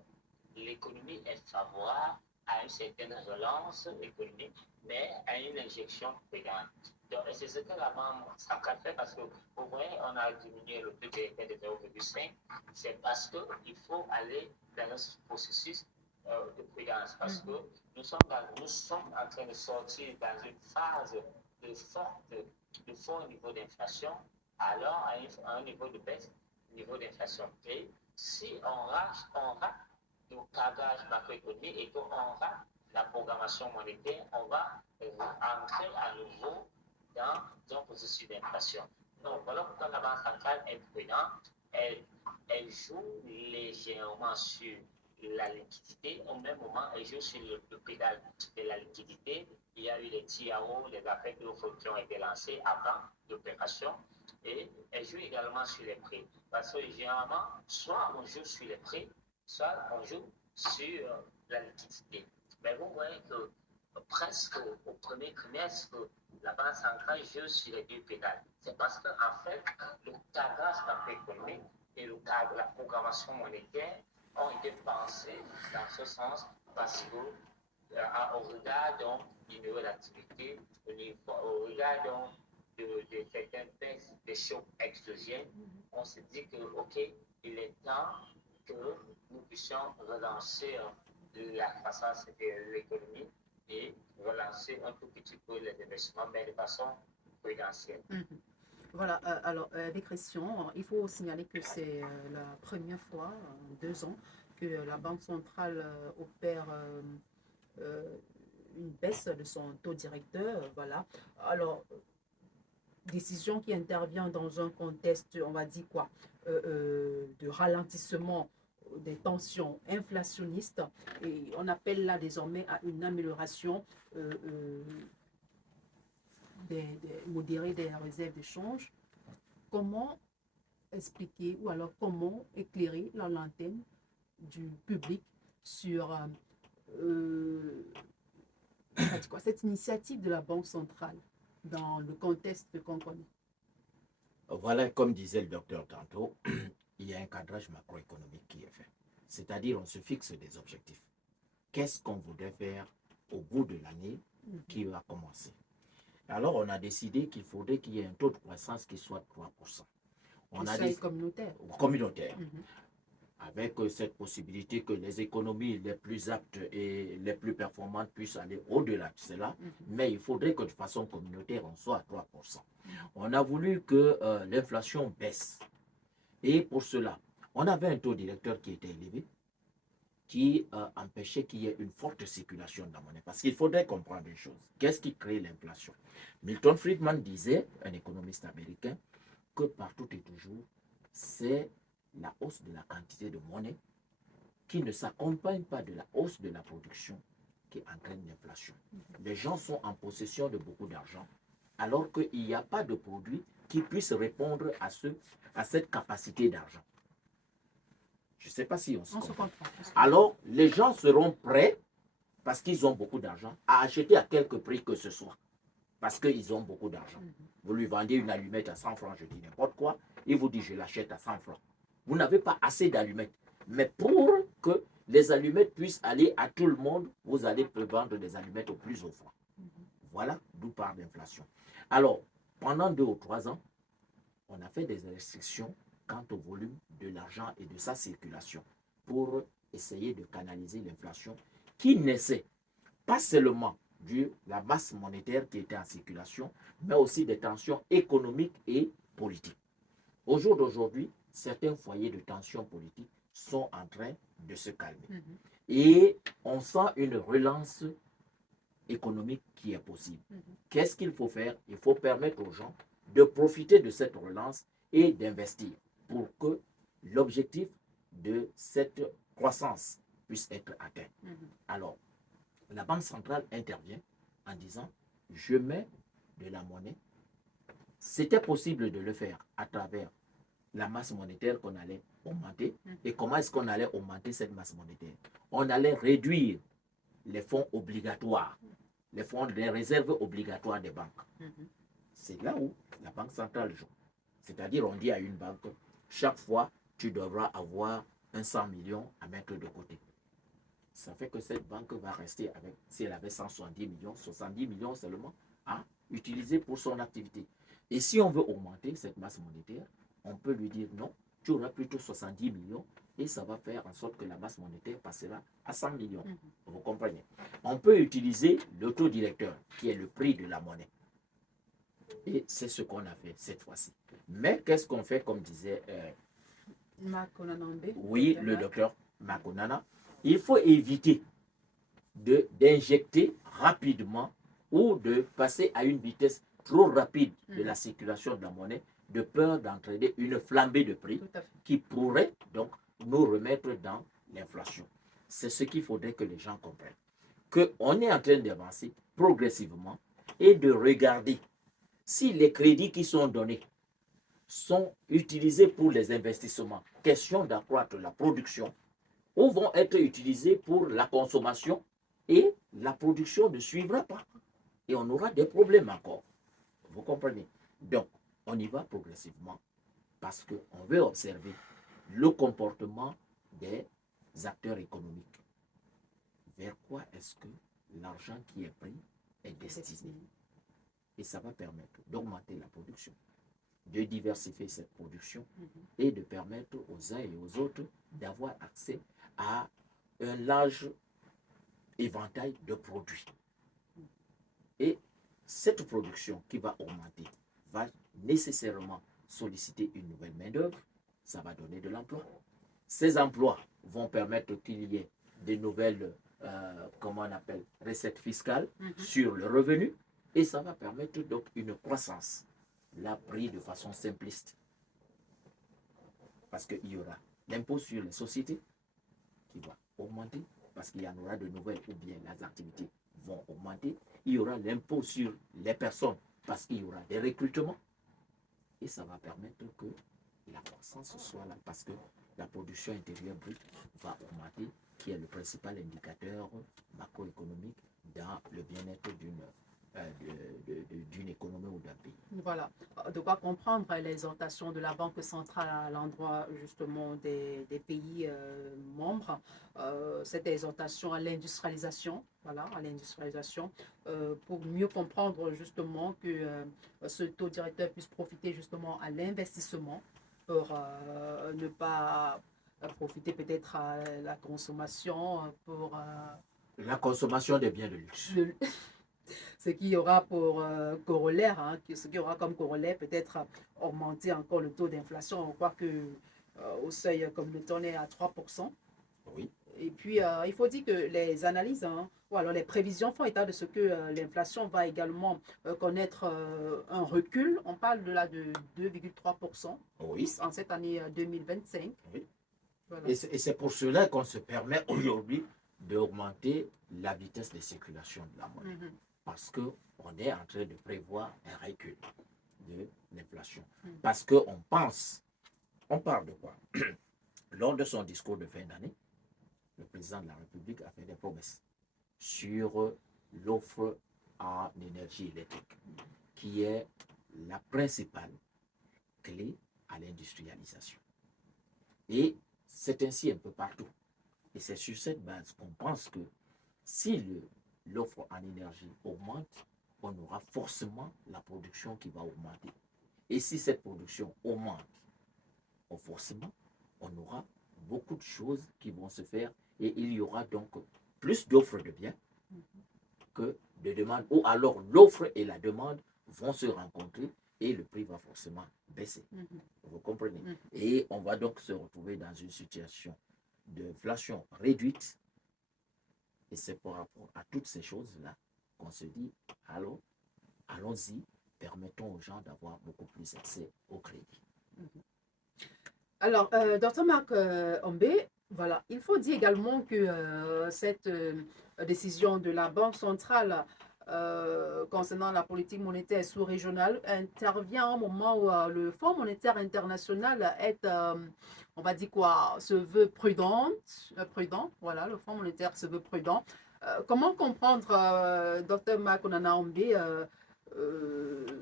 l'économie est favorable à une certaine relance économique, mais à une injection prudente. Donc, c'est ce que la Banque centrale fait parce que, vous voyez, on a diminué le taux d'intérêt de 0,5. C'est parce qu'il faut aller dans un processus de prudence. Parce que nous sommes en train de sortir dans une phase de fort niveau d'inflation, alors à un niveau de baisse, niveau d'inflation. Et si on rate le cadrage macroéconomique et qu'on rate la programmation monétaire, on va entrer à nouveau dans un processus d'inflation. Donc voilà pourquoi la Banque centrale est prudente. Elle joue légèrement sur la liquidité. Au même moment, elle joue sur le pédale de la liquidité. Il y a eu les TIAO, les appels d'offres qui ont été lancés avant l'opération. Et elle joue également sur les prix. Parce que généralement, soit on joue sur les prix, soit on joue sur la liquidité. Mais vous voyez que presque au premier trimestre, la Banque centrale joue sur les deux pédales. C'est parce qu'en fait, le cadrage macroéconomique et la programmation monétaire ont été pensés dans ce sens parce que, au regard donc, du niveau d'activité, au regard donc, de certaines baisses des chocs exogènes, on se dit que, OK, il est temps que nous puissions relancer la croissance de l'économie et relancer un tout petit peu les investissements, mais de façon prudentielle. Voilà, alors avec Christian, il faut signaler que c'est la première fois en 2 ans que la Banque centrale opère une baisse de son taux directeur. Voilà. Alors, décision qui intervient dans un contexte, on va dire quoi, de ralentissement des tensions inflationnistes, et on appelle là désormais à une amélioration modérée des réserves de change. Comment expliquer ou alors comment éclairer la lanterne du public sur cette initiative de la Banque centrale dans le contexte qu'on connaît? Voilà, comme disait le docteur tantôt, il y a un cadrage macroéconomique qui est fait. C'est-à-dire, on se fixe des objectifs. Qu'est-ce qu'on voudrait faire au bout de l'année qui va commencer? Alors, on a décidé qu'il faudrait qu'il y ait un taux de croissance qui soit de 3%. On a dit communautaire. Communautaire. Avec cette possibilité que les économies les plus aptes et les plus performantes puissent aller au-delà de cela, mais il faudrait que de façon communautaire, on soit à 3%. On a voulu que l'inflation baisse. Et pour cela, on avait un taux directeur qui était élevé, qui empêchait qu'il y ait une forte circulation de la monnaie. Parce qu'il faudrait comprendre une chose. Qu'est-ce qui crée l'inflation? Milton Friedman disait, un économiste américain, que partout et toujours, c'est la hausse de la quantité de monnaie qui ne s'accompagne pas de la hausse de la production qui entraîne l'inflation. Les gens sont en possession de beaucoup d'argent alors qu'il n'y a pas de produit qui puisse répondre à cette capacité d'argent. Je ne sais pas si on se comprend. Alors, les gens seront prêts, parce qu'ils ont beaucoup d'argent, à acheter à quelque prix que ce soit. Parce qu'ils ont beaucoup d'argent. Vous lui vendez une allumette à 100 francs, je dis n'importe quoi, il vous dit je l'achète à 100 francs. Vous n'avez pas assez d'allumettes. Mais pour que les allumettes puissent aller à tout le monde, vous allez vendre des allumettes au plus offrant. Voilà d'où part l'inflation. Alors, pendant 2 ou 3 ans, on a fait des restrictions quant au volume de l'argent et de sa circulation pour essayer de canaliser l'inflation qui naissait pas seulement de la masse monétaire qui était en circulation, mais aussi des tensions économiques et politiques. Au jour d'aujourd'hui, certains foyers de tensions politiques sont en train de se calmer. Et on sent une relance économique qui est possible. Qu'est-ce qu'il faut faire? Il faut permettre aux gens de profiter de cette relance et d'investir pour que l'objectif de cette croissance puisse être atteint. Alors, la Banque centrale intervient en disant, je mets de la monnaie. C'était possible de le faire à travers la masse monétaire qu'on allait augmenter. Et comment est-ce qu'on allait augmenter cette masse monétaire? On allait réduire les fonds obligatoires, les réserves obligatoires des banques. C'est là où la Banque centrale joue. C'est-à-dire, on dit à une banque, chaque fois, tu devras avoir 100 millions à mettre de côté. ça fait que cette banque va rester avec, si elle avait 170 millions, 70 millions seulement à utiliser pour son activité. Et si on veut augmenter cette masse monétaire, on peut lui dire non, tu auras plutôt 70 millions et ça va faire en sorte que la masse monétaire passera à 100 millions. Vous comprenez? On peut utiliser le taux directeur, qui est le prix de la monnaie. Et c'est ce qu'on a fait cette fois-ci. Mais qu'est-ce qu'on fait, comme disait oui, le docteur Makonana? Il faut éviter d'injecter rapidement ou de passer à une vitesse trop rapide de la circulation de la monnaie, de peur d'entraîner une flambée de prix qui pourrait donc nous remettre dans l'inflation. C'est ce qu'il faudrait que les gens comprennent. Qu'on est en train d'avancer progressivement et de regarder si les crédits qui sont donnés sont utilisés pour les investissements, question d'accroître la production, ou vont être utilisés pour la consommation et la production ne suivra pas. Et on aura des problèmes encore. Vous comprenez? Donc, on y va progressivement parce qu'on veut observer le comportement des acteurs économiques. Vers quoi est-ce que l'argent qui est pris est destiné? Et ça va permettre d'augmenter la production, de diversifier cette production et de permettre aux uns et aux autres d'avoir accès à un large éventail de produits. Et cette production qui va augmenter va nécessairement solliciter une nouvelle main-d'œuvre, ça va donner de l'emploi. Ces emplois vont permettre qu'il y ait de nouvelles, comment on appelle, recettes fiscales sur le revenu, et ça va permettre donc une croissance, là pris de façon simpliste. Parce qu'il y aura l'impôt sur les sociétés qui va augmenter, parce qu'il y en aura de nouvelles, ou bien les activités vont augmenter. Il y aura l'impôt sur les personnes, parce qu'il y aura des recrutements. Et ça va permettre que la croissance soit là, parce que la production intérieure brute va augmenter, qui est le principal indicateur macroéconomique dans le bien-être d'une économie ou d'un pays. Voilà, de quoi comprendre l'exhortation de la Banque centrale à l'endroit justement des pays membres, cette exhortation à l'industrialisation, voilà, à l'industrialisation, pour mieux comprendre justement que ce taux directeur puisse profiter justement à l'investissement pour ne pas profiter peut-être à la consommation, pour la consommation des biens de luxe. Ce qui aura pour corollaire, ce qui aura comme corollaire peut-être augmenter encore le taux d'inflation. On croit que au seuil comme le ton est à 3%. Oui. Et puis, il faut dire que les analyses, ou alors les prévisions font état de ce que l'inflation va également connaître un recul. On parle de 2,3% oui. En cette année 2025. Oui. Voilà. Et c'est pour cela qu'on se permet aujourd'hui d'augmenter la vitesse de circulation de la monnaie. Parce qu'on est en train de prévoir un recul de l'inflation. Parce qu'on pense, on parle de quoi? Lors de son discours de fin d'année, le président de la République a fait des promesses sur l'offre en énergie électrique, qui est la principale clé à l'industrialisation. Et c'est ainsi un peu partout. Et c'est sur cette base qu'on pense que si l'offre en énergie augmente, on aura forcément la production qui va augmenter. Et si cette production augmente, forcément, on aura beaucoup de choses qui vont se faire et il y aura donc plus d'offres de biens que de demandes. Ou alors l'offre et la demande vont se rencontrer et le prix va forcément baisser. Vous comprenez? Et on va donc se retrouver dans une situation d'inflation réduite. Et c'est par rapport à toutes ces choses-là qu'on se dit, allons-y, permettons aux gens d'avoir beaucoup plus accès au crédit. Alors, Dr Marc Ombé, voilà, il faut dire également que cette décision de la Banque centrale concernant la politique monétaire sous-régionale intervient au moment où le Fonds monétaire international est, on va dire quoi, se veut prudent, voilà, le Fonds monétaire se veut prudent. Comment comprendre, Dr Makonana Ombé,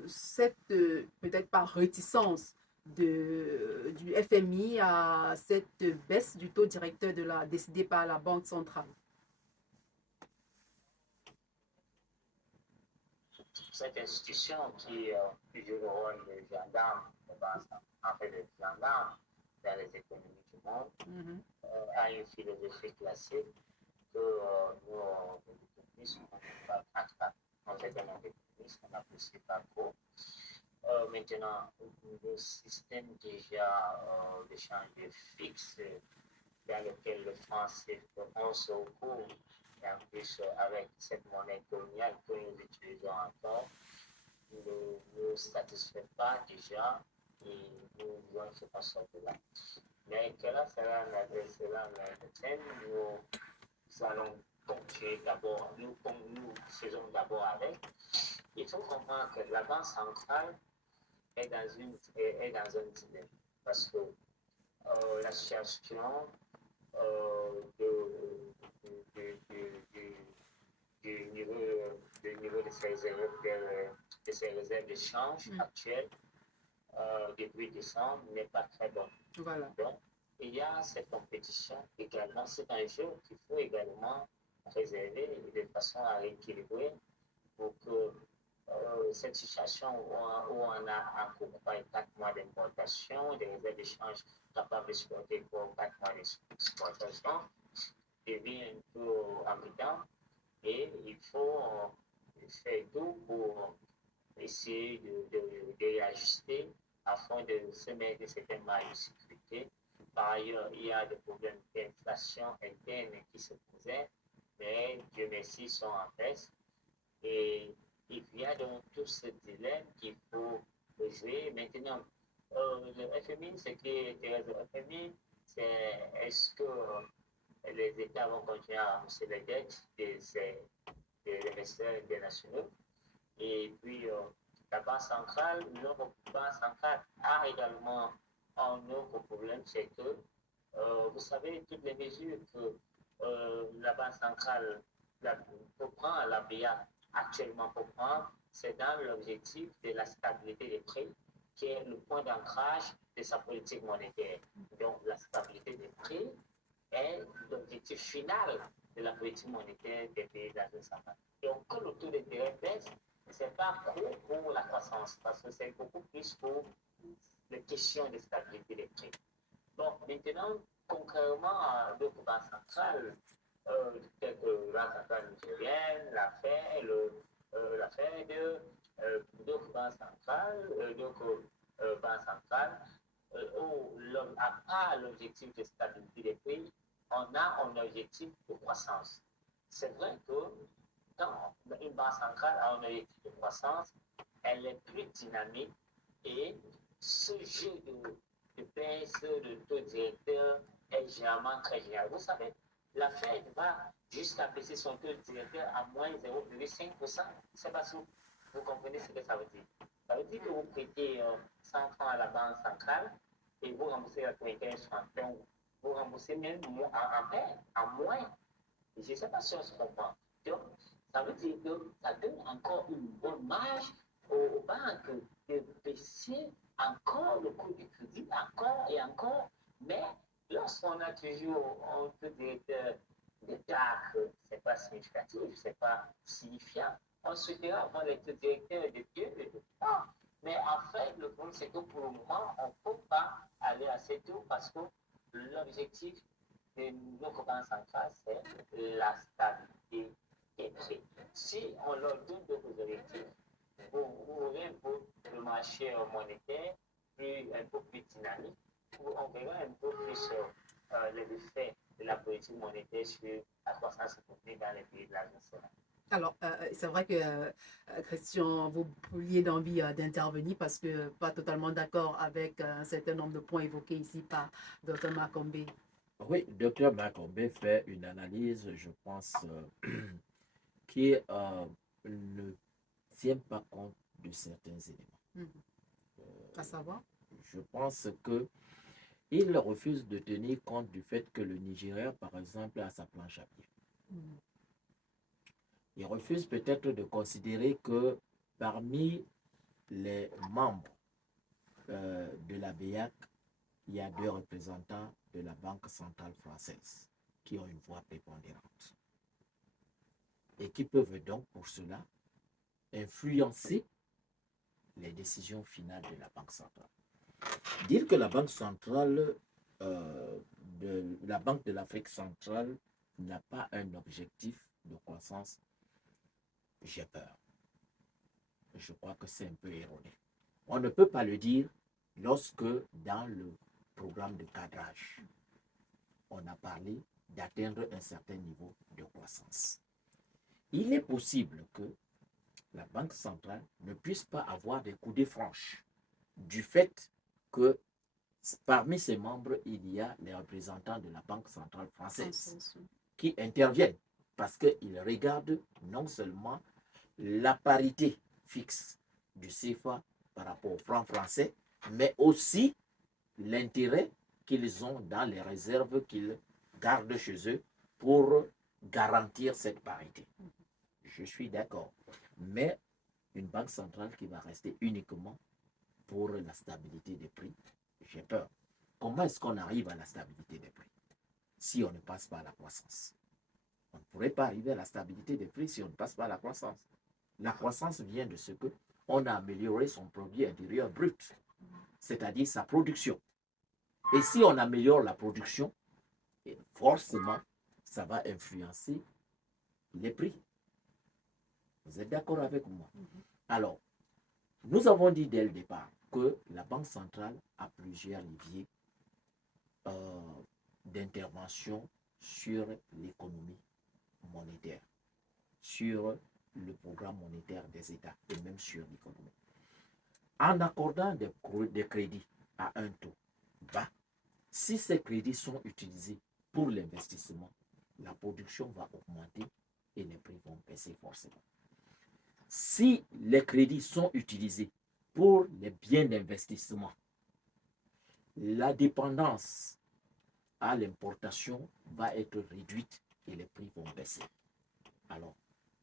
cette peut-être par réticence du FMI à cette baisse du taux directeur décidée par la Banque centrale? cette institution qui joue le rôle de gendarme, en fait de gendarme dans les économies du monde, a une philosophie classique que nous, les économistes, on ne pas dans les économistes, on n'apprécie pas trop. Maintenant, le système déjà d'échange fixe dans lequel le franc CFA se recourt, et en plus avec cette monnaie coloniale que nous utilisons encore, ne nous satisfait pas déjà et nous voulons se passer de là. Mais quelle sera la thème, nous allons continuer d'abord, nous faisons d'abord avec. Il faut comprendre que la Banque centrale est dans un dilemme parce que la situation du niveau de ces réserves de change actuelles depuis décembre n'est pas très bonne. Voilà. Donc, il y a cette compétition également. C'est un jeu qu'il faut également préserver de façon à rééquilibrer pour que cette situation où on a accompagné 4 mois d'importation, des réserves d'échange capables d'exporter pour 4 mois d'exportation, devient un peu embêtant et il faut faire tout pour essayer de réajuster afin de se mettre de certaines mailles de sécurité. Par ailleurs, il y a des problèmes d'inflation interne qui se posaient, mais Dieu merci, ils sont en baisse. Et il y a donc tout ce dilemme qu'il faut jouer. Maintenant, le FMI, ce qui intéresse le FMI, c'est est-ce que les États vont continuer à rembourser les dettes des investisseurs internationaux. Et puis, la Banque centrale, notre Banque centrale a également un autre problème, c'est que, vous savez, toutes les mesures que la Banque centrale prend, la BA actuellement pour prendre, c'est dans l'objectif de la stabilité des prix, qui est le point d'ancrage de sa politique monétaire. Donc, la stabilité des prix est l'objectif final de la politique monétaire des pays de la zone centrale. Donc, quand le taux d'intérêt baisse, ce n'est pas pour la croissance, parce que c'est beaucoup plus pour les questions de stabilité des prix. Bon, maintenant, concrètement à d'autres banques centrales, telles que la Banque centrale nigérienne, la Fed, d'autres banques centrales, où l'homme n'a pas l'objectif de stabilité des prix, on a un objectif de croissance. C'est vrai que quand une banque centrale a un objectif de croissance, elle est plus dynamique et ce jeu de baisse de taux directeur est généralement très général. Vous savez, la Fed va jusqu'à baisser son taux directeur à moins 0,5%. Je ne sais pas si vous comprenez ce que ça veut dire. Ça veut dire que vous prêtez 100 francs à la banque centrale et vous remboursez à 95 francs. Donc, vous remboursez même en moins. Je ne sais pas si on se comprend. Donc, ça veut dire que ça donne encore une bonne marge aux banques de baisser encore le coût du crédit, encore et encore. Mais lorsqu'on a toujours un taux d'état que ce n'est pas significatif, ce n'est pas signifiant, on souhaitera avoir les taux directeurs de 2 et de 3. Mais en fait, le problème, c'est que pour le moment, on ne peut pas aller à ces taux parce que l'objectif de notre banque centrale, c'est la stabilité des prix. Si on leur donne d'autres objectifs, vous aurez un peu le marché monétaire un peu plus dynamique, on verra un peu plus les effets de la politique monétaire sur la croissance économique dans les pays de la zone. Alors, c'est vrai que, Christian, vous vouliez d'envie d'intervenir parce que pas totalement d'accord avec un certain nombre de points évoqués ici par Dr. Makombe. Oui, Dr. Makombe fait une analyse, je pense, qui ne tient pas compte de certains éléments. À savoir? Je pense que il refuse de tenir compte du fait que le Nigeria, par exemple, a sa planche à pied. Il refuse peut-être de considérer que parmi les membres de la BEAC, il y a 2 représentants de la Banque centrale française qui ont une voix prépondérante et qui peuvent donc pour cela influencer les décisions finales de la Banque centrale. Dire que la Banque centrale, la Banque de l'Afrique centrale n'a pas un objectif de croissance, j'ai peur. Je crois que c'est un peu erroné. On ne peut pas le dire lorsque dans le programme de cadrage, on a parlé d'atteindre un certain niveau de croissance. Il est possible que la Banque centrale ne puisse pas avoir des coudées franches du fait que parmi ses membres, il y a les représentants de la Banque centrale française qui interviennent parce qu'ils regardent non seulement la parité fixe du CFA par rapport au franc français, mais aussi l'intérêt qu'ils ont dans les réserves qu'ils gardent chez eux pour garantir cette parité. Je suis d'accord. Mais une banque centrale qui va rester uniquement pour la stabilité des prix, j'ai peur. Comment est-ce qu'on arrive à la stabilité des prix si on ne passe pas à la croissance? On ne pourrait pas arriver à la stabilité des prix si on ne passe pas à la croissance. La croissance vient de ce que on a amélioré son produit intérieur brut, c'est-à-dire sa production. Et si on améliore la production, forcément, ça va influencer les prix. Vous êtes d'accord avec moi? Alors, nous avons dit dès le départ que la Banque centrale a plusieurs leviers d'intervention sur l'économie monétaire, sur le programme monétaire des États et même sur l'économie. En accordant des crédits à un taux bas, si ces crédits sont utilisés pour l'investissement, la production va augmenter et les prix vont baisser forcément. Si les crédits sont utilisés pour les biens d'investissement, la dépendance à l'importation va être réduite et les prix vont baisser. Alors,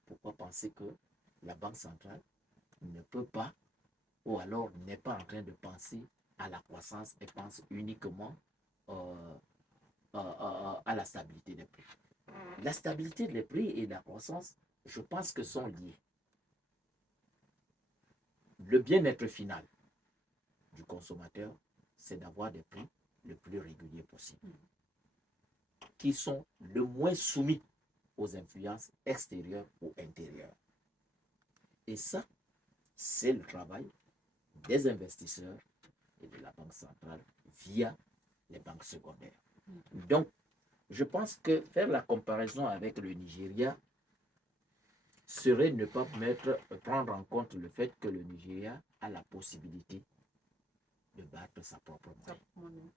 pourquoi penser que la Banque centrale ne peut pas, ou alors n'est pas en train de penser à la croissance et pense uniquement à la stabilité des prix? La stabilité des prix et la croissance, je pense que sont liés. Le bien-être final du consommateur, c'est d'avoir des prix le plus réguliers possible, qui sont le moins soumis aux influences extérieures ou intérieures. Et ça, c'est le travail des investisseurs et de la Banque centrale via les banques secondaires. Donc, je pense que faire la comparaison avec le Nigeria serait ne pas prendre en compte le fait que le Nigeria a la possibilité de battre sa propre monnaie.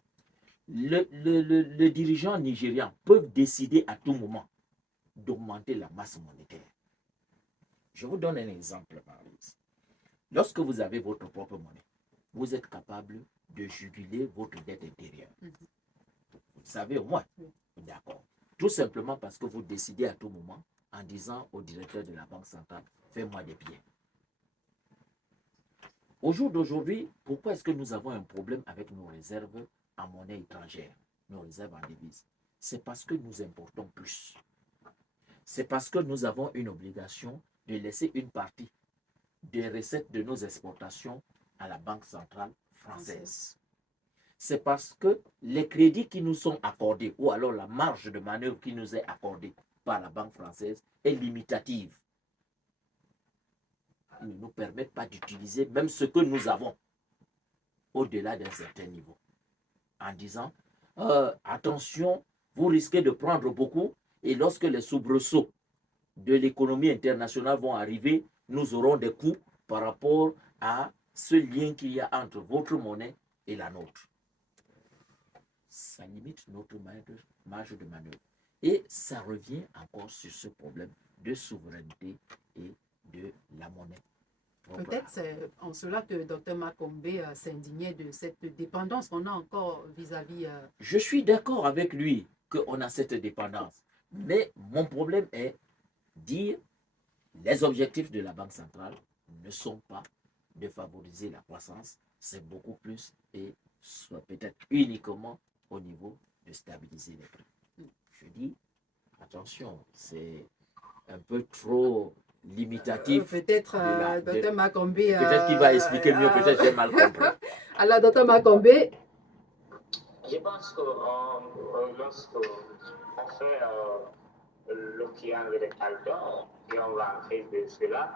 Le dirigeant nigérian peut décider à tout moment d'augmenter la masse monétaire. Je vous donne un exemple, Maryse. Lorsque vous avez votre propre monnaie, vous êtes capable de juguler votre dette intérieure. Vous le savez au moins. D'accord. Tout simplement parce que vous décidez à tout moment en disant au directeur de la Banque centrale, fais-moi des billets. Au jour d'aujourd'hui, pourquoi est-ce que nous avons un problème avec nos réserves en monnaie étrangère, nos réserves en devises? C'est parce que nous importons plus. C'est parce que nous avons une obligation de laisser une partie des recettes de nos exportations à la Banque centrale française. C'est parce que les crédits qui nous sont accordés, ou alors la marge de manœuvre qui nous est accordée par la Banque française est limitative. Ils ne nous permettent pas d'utiliser même ce que nous avons au-delà d'un certain niveau. En disant, attention, vous risquez de prendre beaucoup et lorsque les soubresauts de l'économie internationale vont arriver, nous aurons des coûts par rapport à ce lien qu'il y a entre votre monnaie et la nôtre. Ça limite notre marge de manœuvre. Et ça revient encore sur ce problème de souveraineté et de la monnaie. Peut-être c'est en cela que Dr Makombe s'indignait de cette dépendance qu'on a encore vis-à-vis... Je suis d'accord avec lui qu'on a cette dépendance. Mais mon problème est dire les objectifs de la Banque centrale ne sont pas de favoriser la croissance, c'est beaucoup plus et soit peut-être uniquement au niveau de stabiliser les prix. Je dis, attention, c'est un peu trop limitatif. Peut-être, Dr. Makombe. Peut-être qu'il va expliquer mieux, peut-être j'ai mal compris. Alors, Dr. Makombe. Je pense que lorsque on fait le triangle des Caldons, et on va entrer de cela,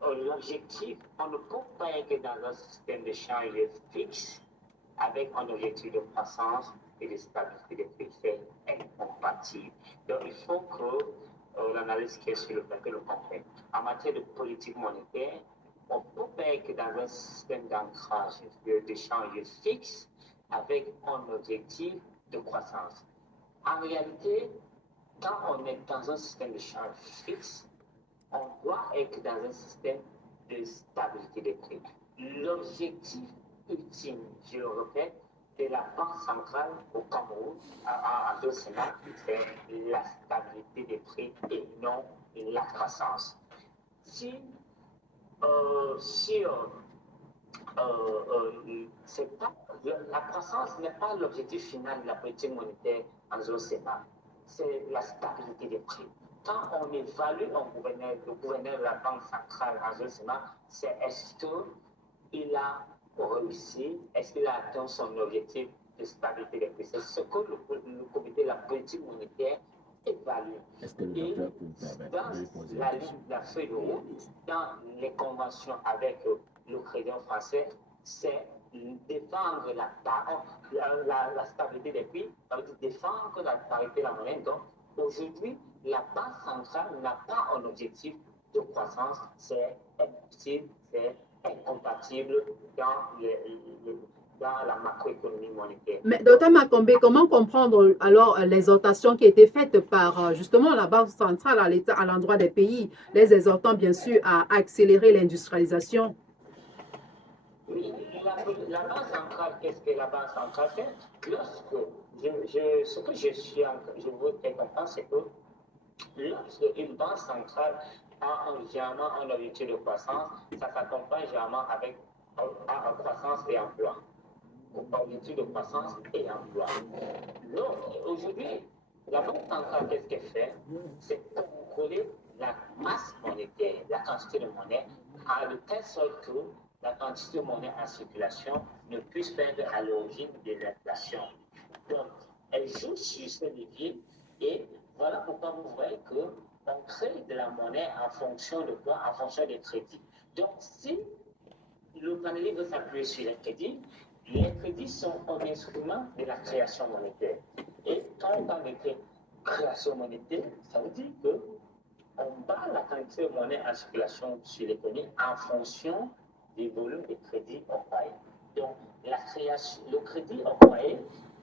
l'objectif, on ne peut pas être dans un système d'échange fixe avec un objectif de croissance et de stabilité des prix. C'est incompatible. Donc, il faut que l'analyse qui est sur le papier le comprenne. En matière de politique monétaire, on ne peut pas être dans un système d'ancrage, d'échange fixe avec un objectif de croissance. En réalité, quand on est dans un système d'échange fixe, on doit être dans un système de stabilité des prix. L'objectif ultime, je le répète, de la Banque centrale au Cameroun, à Sénat, c'est la stabilité des prix et non la croissance. La croissance n'est pas l'objectif final de la politique monétaire en zone Sénat, c'est la stabilité des prix. Quand on évalue le gouverneur de la Banque centrale en zone Sénat, c'est est-ce qu'il a réussi, est-ce qu'il a atteint son objectif de stabilité des prix. C'est ce que le comité de la politique monétaire évalue. Est-ce que le docteur peut me permettre de poser la ligne de la feuille de route, dans les conventions avec le Crédit français, c'est défendre la stabilité des prix, ça veut dire défendre la parité de la monnaie. Donc, aujourd'hui, la Banque centrale n'a pas un objectif de croissance, c'est impossible, c'est incompatible dans la macroéconomie monétaire. Mais Dr. Makombe, comment comprendre alors l'exhortation qui a été faite par justement la Banque centrale à l'État, à l'endroit des pays, les exhortant bien sûr à accélérer l'industrialisation? Oui, la Banque centrale, qu'est-ce que la Banque centrale fait? Lorsque ce que je veux faire comprendre, c'est que lorsque une Banque centrale a généralement un objectif de croissance, ça s'accompagne généralement avec une croissance et emploi. Objectif de croissance et emploi. Donc, aujourd'hui, la Banque centrale, qu'est-ce qu'elle fait? C'est contrôler la masse monétaire, la quantité de monnaie, de telle sorte que la quantité de monnaie en circulation ne puisse pas être à l'origine de l'inflation. Donc, elle joue sur ce levier et voilà pourquoi vous voyez qu'on crée de la monnaie en fonction de quoi? En fonction des crédits. Donc, si le panel veut s'appuyer sur les crédits sont un instrument de la création monétaire. Et quand on parle de création monétaire, ça veut dire qu'on bat la quantité de monnaie en circulation sur l'économie en fonction des volumes de crédits octroyés. Donc, le crédit octroyé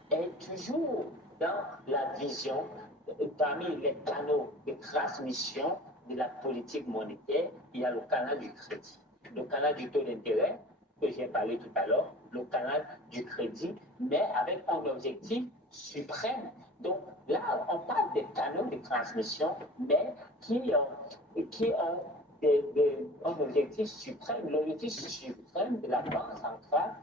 est toujours dans la vision, parmi les canaux de transmission de la politique monétaire, il y a le canal du crédit, le canal du taux d'intérêt, que j'ai parlé tout à l'heure, le canal du crédit, mais avec un objectif suprême. Donc là, on parle des canaux de transmission, mais qui ont un objectif suprême. L'objectif suprême de la Banque centrale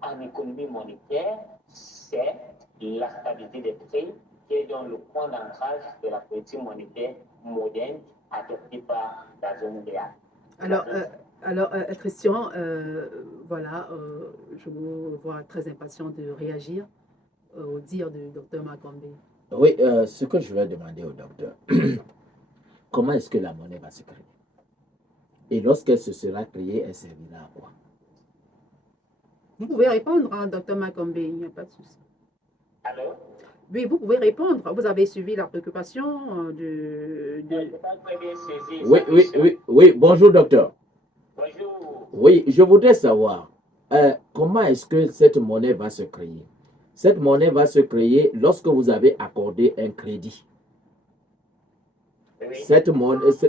en économie monétaire, c'est la stabilité des prix, qui est dans le point d'ancrage de la politique monétaire moderne adoptée par la zone réelle. Alors, Christian, voilà, je vous vois très impatient de réagir au dire du docteur Makombe. Oui, ce que je vais demander au docteur, comment est-ce que la monnaie va se créer? Et lorsqu'elle se sera créée, elle servira à quoi? Vous pouvez répondre, hein, docteur Makombe, il n'y a pas de souci. Alors? Oui, vous pouvez répondre. Vous avez suivi la préoccupation Oui, bonjour docteur. Bonjour. Oui, je voudrais savoir comment est-ce que cette monnaie va se créer? Cette monnaie va se créer lorsque vous avez accordé un crédit. Oui.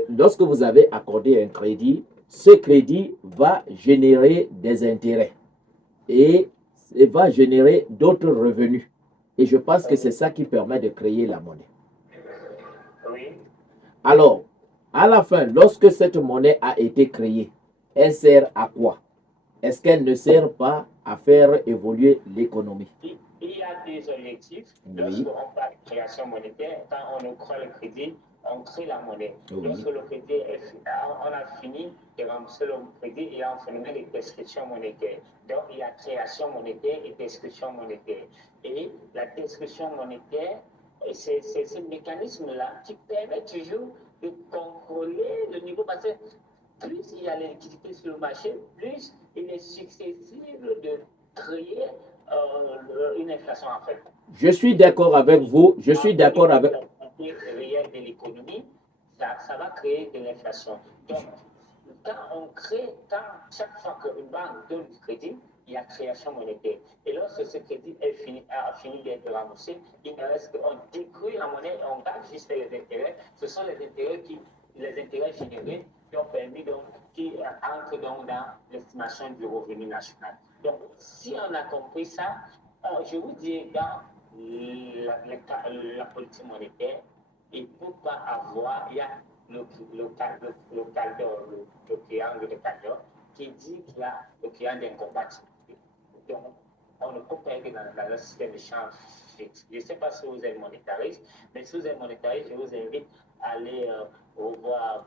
Lorsque vous avez accordé un crédit, ce crédit va générer des intérêts et va générer d'autres revenus. Et je pense que c'est ça qui permet de créer la monnaie. Oui. Alors, à la fin, lorsque cette monnaie a été créée, elle sert à quoi? Est-ce qu'elle ne sert pas à faire évoluer l'économie? Il y a des objectifs. Oui. Lorsqu'on parle de création monétaire, quand on octroie le crédit, on crée la monnaie. Oui. Lorsque le crédit on a fini de rembourser le crédit, il y a un phénomène de prescription monétaire. Donc, il y a création monétaire et prescription monétaire. Et la prescription monétaire, c'est ce mécanisme-là qui permet toujours de contrôler le niveau, parce que plus il y a la liquidité sur le marché, plus il est susceptible de créer une inflation en fait. Je suis d'accord avec vous. Je suis d'accord avec... réel de l'économie, ça va créer de l'inflation. Donc, chaque fois qu'une banque donne du crédit, il y a création monétaire. Et lorsque ce crédit a fini d'être remboursé, il ne reste qu'on détruit la monnaie et on garde juste les intérêts. Ce sont les intérêts générés qui ont permis qui entrent donc dans l'estimation du revenu national. Donc, si on a compris ça, je vous dis dans la politique monétaire, il ne peut pas avoir, il y a le triangle de Caldor qui dit qu'il y a le triangle d'incompatibilité. Donc, on ne peut pas être dans un système de change fixe. Je ne sais pas si vous êtes monétariste, mais si vous êtes monétariste, je vous invite à aller revoir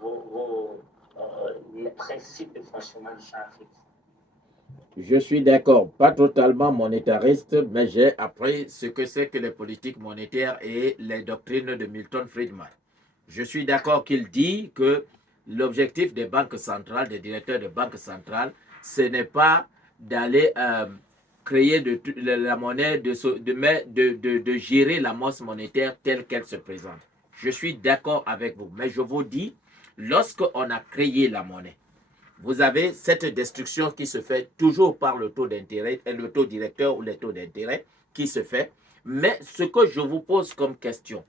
les principes de fonctionnement du change fixe. Je suis d'accord, pas totalement monétariste, mais j'ai appris ce que c'est que les politiques monétaires et les doctrines de Milton Friedman. Je suis d'accord qu'il dit que l'objectif des banques centrales, des directeurs de banques centrales, ce n'est pas d'aller créer la monnaie, de gérer la masse monétaire telle qu'elle se présente. Je suis d'accord avec vous, mais je vous dis, lorsqu'on a créé la monnaie, vous avez cette destruction qui se fait toujours par le taux d'intérêt, le taux directeur ou les taux d'intérêt qui se fait. Mais ce que je vous pose comme question,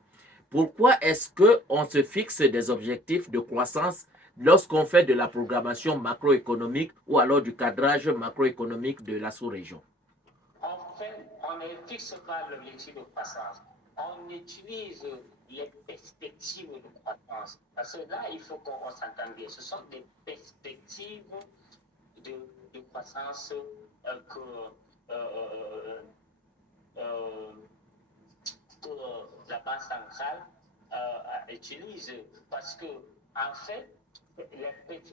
pourquoi est-ce qu'on se fixe des objectifs de croissance lorsqu'on fait de la programmation macroéconomique ou alors du cadrage macroéconomique de la sous-région? En fait, on ne fixe pas l'objectif de croissance. On utilise les perspectives de croissance. Parce que là, il faut qu'on s'entende bien. Ce sont des perspectives de croissance que la Banque centrale utilise. Parce que, en fait,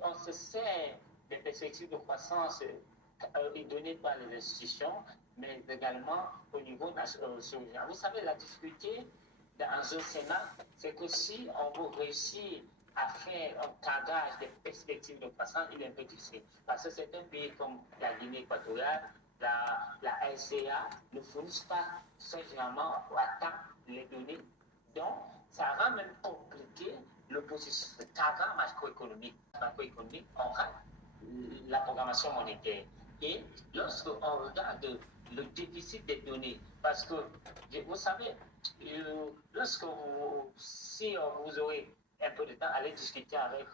on se sert des perspectives de croissance données par les institutions, mais également au niveau national. Vous savez, la difficulté dans un Sénat, c'est que si on veut réussir à faire un cadrage des perspectives de croissance, il est un peu difficile. Parce que certains pays comme la Guinée équatoriale, la LCA ne fournissent pas suffisamment à temps les données. Donc, ça rend même compliqué le processus de cadrage macroéconomique. On rate la programmation monétaire. Et lorsqu'on regarde le déficit des données, parce que vous savez, si vous aurez un peu de temps, allez discuter avec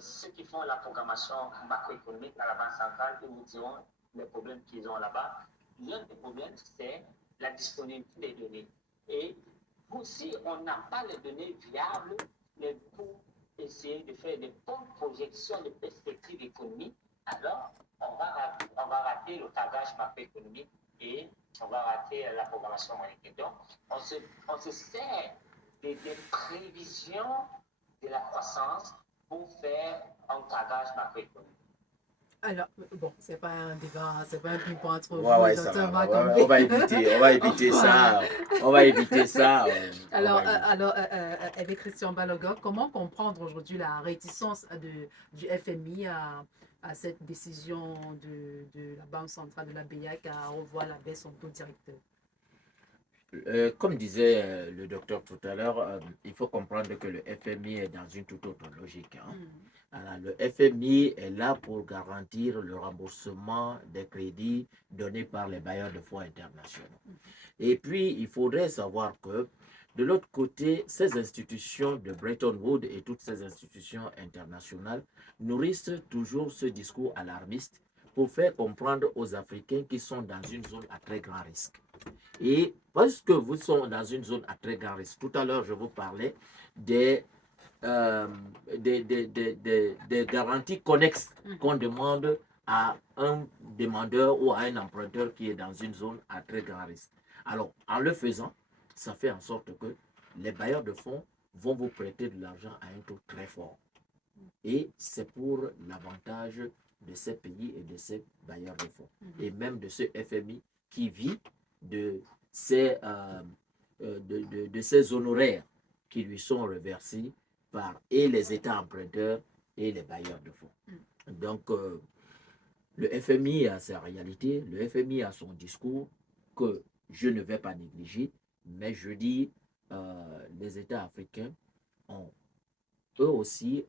ceux qui font la programmation macroéconomique à la Banque centrale, ils vous diront les problèmes qu'ils ont là-bas. L'un des problèmes, c'est la disponibilité des données. Et si on n'a pas les données viables, mais pour essayer de faire des bonnes projections de perspectives économiques, alors on va rater le cadrage macroéconomique et on va rater la programmation monétaire. Donc, on se sert des prévisions de la croissance pour faire un cadrage macroéconomique. Alors, bon, c'est pas un débat, c'est pas un ping-pong entre vous. Ouais, ça va. On va éviter ça. On va éviter ça. Alors, avec Christian Balogun, comment comprendre aujourd'hui la réticence du FMI à cette décision de la Banque centrale de la BIAC à revoir la baisse en taux directeur? Comme disait le docteur tout à l'heure, il faut comprendre que le FMI est dans une toute autre logique. Alors, le FMI est là pour garantir le remboursement des crédits donnés par les bailleurs de fonds internationaux. Et puis, il faudrait savoir que de l'autre côté, ces institutions de Bretton Woods et toutes ces institutions internationales nourrissent toujours ce discours alarmiste pour faire comprendre aux Africains qu'ils sont dans une zone à très grand risque. Et parce que vous sont dans une zone à très grand risque, tout à l'heure, je vous parlais des garanties connexes qu'on demande à un demandeur ou à un emprunteur qui est dans une zone à très grand risque. Alors, en le faisant, ça fait en sorte que les bailleurs de fonds vont vous prêter de l'argent à un taux très fort. Et c'est pour l'avantage de ces pays et de ces bailleurs de fonds. Et même de ce FMI qui vit de ces, de ces honoraires qui lui sont reversés par et les États emprunteurs et les bailleurs de fonds. Donc, le FMI a sa réalité, le FMI a son discours que je ne vais pas négliger, mais je dis les États africains ont eux aussi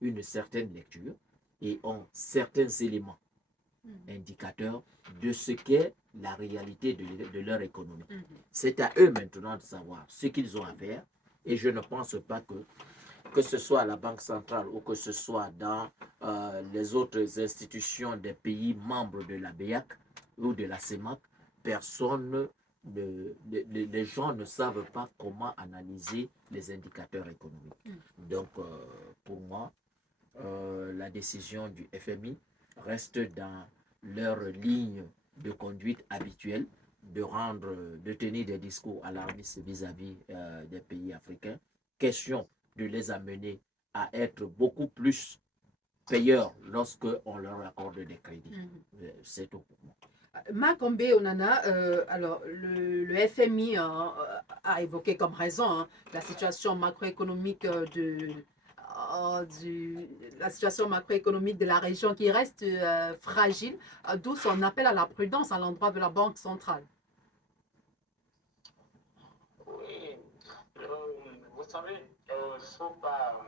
une certaine lecture et ont certains éléments indicateurs de ce qu'est la réalité de leur économie. C'est à eux maintenant de savoir ce qu'ils ont à faire et je ne pense pas que ce soit à la Banque centrale ou que ce soit dans les autres institutions des pays membres de la BEAC ou de la CEMAC, les gens ne savent pas comment analyser les indicateurs économiques. Donc, pour moi, la décision du FMI reste dans leur ligne de conduite habituelle de tenir des discours alarmistes vis-à-vis des pays africains. Question de les amener à être beaucoup plus payeurs lorsqu'on leur accorde des crédits. C'est tout pour moi. Makombe Onana, alors le FMI a évoqué comme raison la situation macroéconomique la situation macroéconomique de la région qui reste fragile, d'où son appel à la prudence à l'endroit de la Banque centrale. Oui, vous savez, il ne faut pas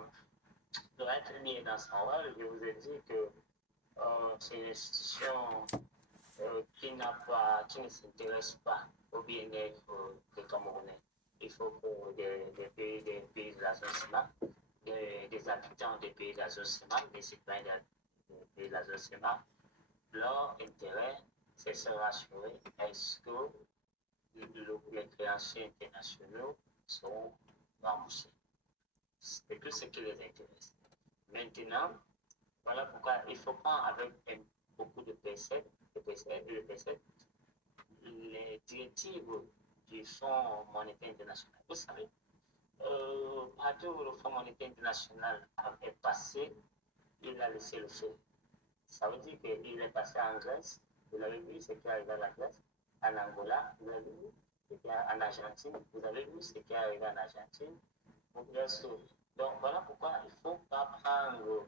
être mis dans son rôle. Je vous ai dit que c'est une institution qui ne s'intéresse pas au bien-être des Camerounais. Il faut que des pays de la zone CEMAC, des habitants des pays de la zone CEMAC, des citoyens des pays de la zone CEMAC, leur intérêt, c'est se rassurer est-ce que les créanciers internationaux seront remboursés. C'est tout ce qui les intéresse. Maintenant, voilà pourquoi il faut prendre avec beaucoup de PSF, les directives du Fonds monétaire international. Vous savez, partout où le Fonds monétaire international est passé, il a laissé le feu. Ça veut dire qu'il est passé en Grèce, vous avez vu ce qui est arrivé à la Grèce, en Angola, vous avez vu ce qui est en Argentine, vous avez vu ce qui est arrivé en Argentine. Donc voilà pourquoi il ne faut pas prendre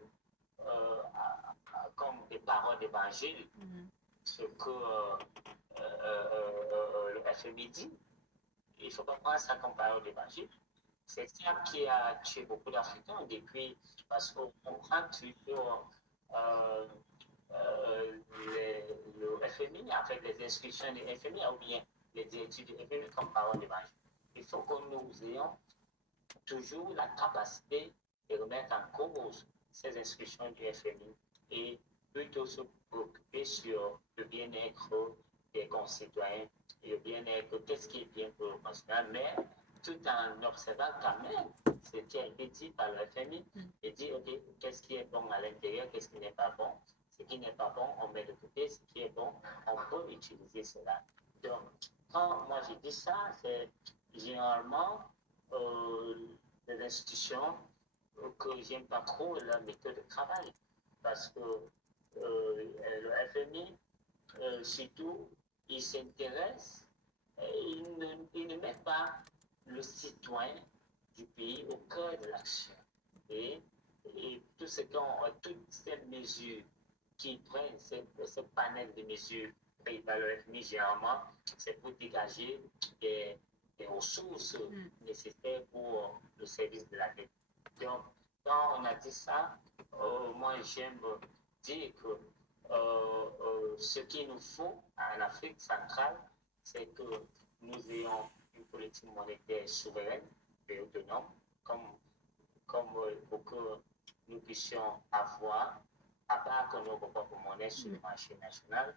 comme des paroles d'évangile ce que le FMI dit. Il ne faut pas prendre ça comme parole d'évangile. C'est ça qui a tué beaucoup d'Africains depuis, parce qu'on prend toujours le FMI, avec les instructions du FMI, ou bien les directives du FMI comme parole d'évangile. Il faut que nous ayons toujours la capacité de remettre en cause ces instructions du FMI et plutôt se préoccuper sur le bien-être des concitoyens et le bien-être, qu'est-ce qui est bien pour le concitoyen, mais tout en observant quand même ce qui a été dit par le FMI et dire, OK, qu'est-ce qui est bon à l'intérieur, qu'est-ce qui n'est pas bon. Ce qui n'est pas bon, on met de côté. Ce qui est bon, on peut utiliser cela. Donc, quand moi je dis ça, c'est généralement des institutions que j'aime pas trop la méthode de travail. Parce que le FMI, surtout, il s'intéresse, il ne met pas le citoyen du pays au cœur de l'action. Et toutes ces mesures qui prennent, ce panel de mesures prises par le FMI, généralement, c'est pour dégager des ressources nécessaires pour le service de la dette. Donc, quand on a dit ça, moi j'aime dire que ce qu'il nous faut en Afrique centrale, c'est que nous ayons une politique monétaire souveraine et autonome, pour que nous puissions avoir, à part que nos propres monnaies sur le marché national,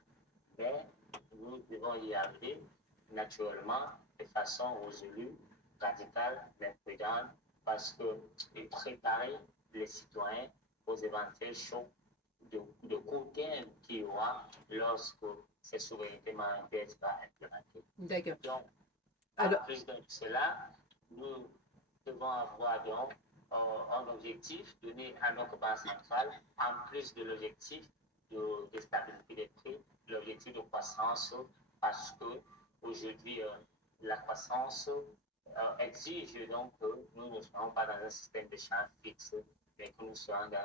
mais nous devons y arriver naturellement de façon résolue, radicale, mais prudente, parce que préparer les citoyens aux éventuels chocs de court terme qu'il y aura lorsque ces souverainetés monétaires seront implémentées. D'accord. Donc, plus de cela, nous devons avoir donc un objectif donné à notre banque centrale, en plus de l'objectif de stabilité des prix, l'objectif de croissance, parce que aujourd'hui, la croissance exige donc que nous ne soyons pas dans un système de charge fixe, mais que nous soyons dans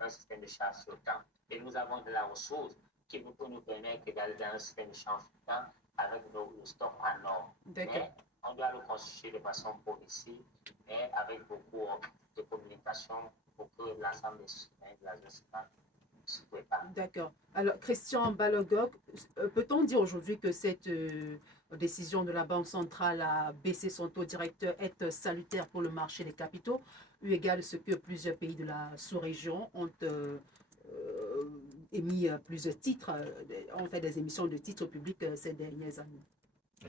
un système de charge flottant. Et nous avons de la ressource qui peut nous permettre d'aller dans un système de charge flottant avec nos stocks en or. Mais on doit le constituer de façon progressive, mais avec beaucoup de communication pour que l'ensemble des citoyens de la société se préparent. D'accord. Alors, Christian Balogog, peut-on dire aujourd'hui que cette décision de la Banque centrale à baisser son taux directeur est salutaire pour le marché des capitaux, eu égard à ce que plusieurs pays de la sous-région ont émis plusieurs titres, ont fait des émissions de titres publics ces dernières années?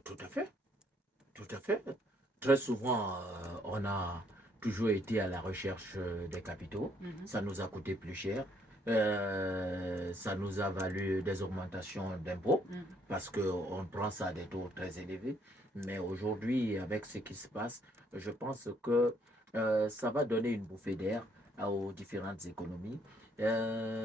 Tout à fait. Tout à fait. Très souvent, on a toujours été à la recherche des capitaux. Ça nous a coûté plus cher. Ça nous a valu des augmentations d'impôts parce qu'on prend ça à des taux très élevés. Mais aujourd'hui, avec ce qui se passe, je pense que ça va donner une bouffée d'air aux différentes économies. Le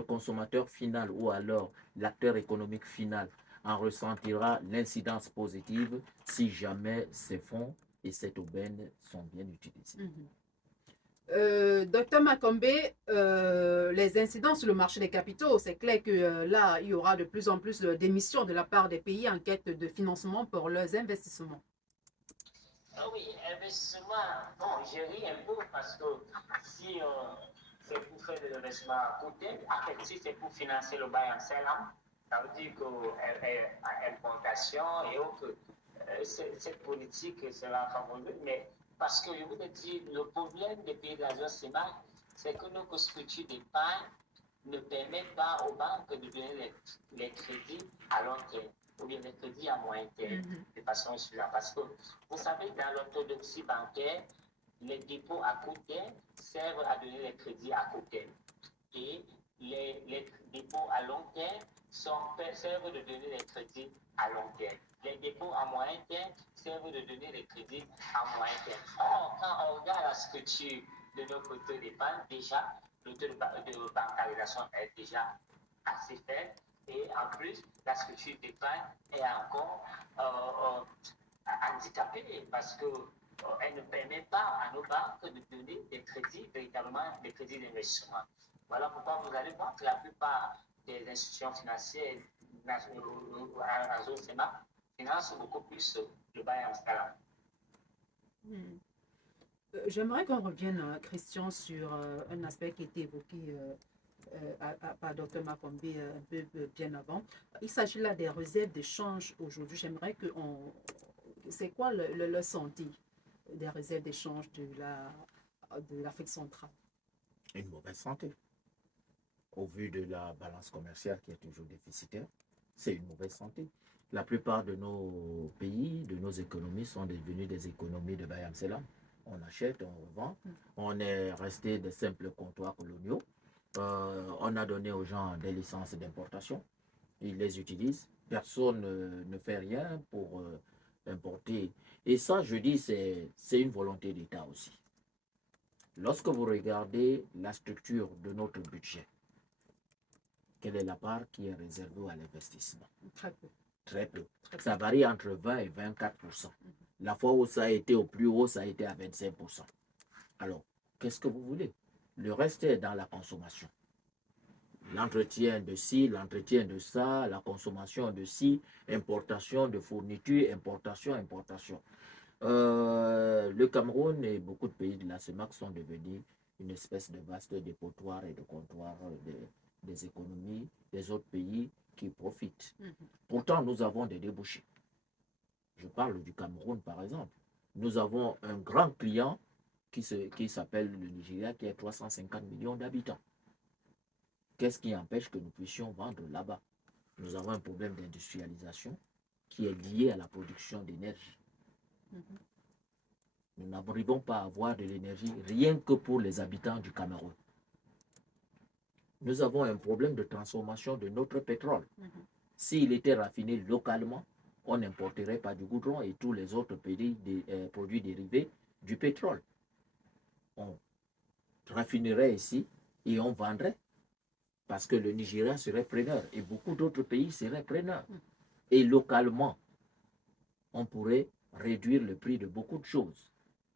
consommateur final ou alors l'acteur économique final en ressentira l'incidence positive si jamais ces fonds et cette aubaine sont bien utilisés. Docteur Makombe, les incidents sur le marché des capitaux, c'est clair que là, il y aura de plus en plus d'émissions de la part des pays en quête de financement pour leurs investissements. Oui, investissement, bon, je ris un peu parce que si c'est pour faire des investissements à côté, en fait, si c'est pour financer le bail en Ceylan, ça veut dire qu'importation et autres, cette politique sera favorisée, mais parce que je vous ai dit, le problème des pays de la zone CEMAC, c'est que nos structures d'épargne ne permettent pas aux banques de donner les crédits à long terme ou bien les crédits à moyen terme de façon suivante. Parce que vous savez, dans l'orthodoxie bancaire, les dépôts à court terme servent à donner les crédits à court terme. Et les dépôts à long terme servent de donner les crédits à long terme. Les dépôts à moyen terme servent de donner les crédits à moyen terme. Or, quand on regarde la structure de nos taux d'épargne, déjà, le taux de bancarisation est déjà assez faible. Et en plus, la structure d'épargne est encore handicapée parce qu'elle ne permet pas à nos banques de donner des crédits, véritablement des crédits d'investissement. Voilà pourquoi vous allez voir que la plupart des institutions financières en zone CEMAC financent beaucoup plus le bail en Scala. J'aimerais qu'on revienne, Christian, sur un aspect qui a été évoqué par Dr Makombe un peu bien avant. Il s'agit là des réserves d'échange aujourd'hui. J'aimerais que c'est quoi le santé des réserves d'échange de l'Afrique centrale? Une mauvaise santé. Au vu de la balance commerciale qui est toujours déficitaire, c'est une mauvaise santé. La plupart de nos pays, de nos économies sont devenues des économies de Bayam Selam. On achète, on revend. On est resté des simples comptoirs coloniaux. On a donné aux gens des licences d'importation. Ils les utilisent. Personne ne fait rien pour importer. Et ça, je dis, c'est une volonté d'État aussi. Lorsque vous regardez la structure de notre budget, quelle est la part qui est réservée à l'investissement? Très peu. Très peu. Ça varie entre 20 et 24%. La fois où ça a été au plus haut, ça a été à 25%. Alors, qu'est-ce que vous voulez? Le reste est dans la consommation. L'entretien de ci, l'entretien de ça, la consommation de ci, importation de fournitures, importation. Le Cameroun et beaucoup de pays de la CEMAC sont devenus une espèce de vaste dépotoir et de comptoir des économies des autres pays qui profitent. Pourtant, nous avons des débouchés. Je parle du Cameroun, par exemple. Nous avons un grand client qui s'appelle le Nigeria, qui a 350 millions d'habitants. Qu'est-ce qui empêche que nous puissions vendre là-bas? Nous avons un problème d'industrialisation qui est lié à la production d'énergie. Nous n'arrivons pas à avoir de l'énergie rien que pour les habitants du Cameroun. Nous avons un problème de transformation de notre pétrole. S'il était raffiné localement, on n'importerait pas du goudron et tous les autres produits dérivés du pétrole. On raffinerait ici et on vendrait parce que le Nigeria serait preneur et beaucoup d'autres pays seraient preneurs. Et localement, on pourrait réduire le prix de beaucoup de choses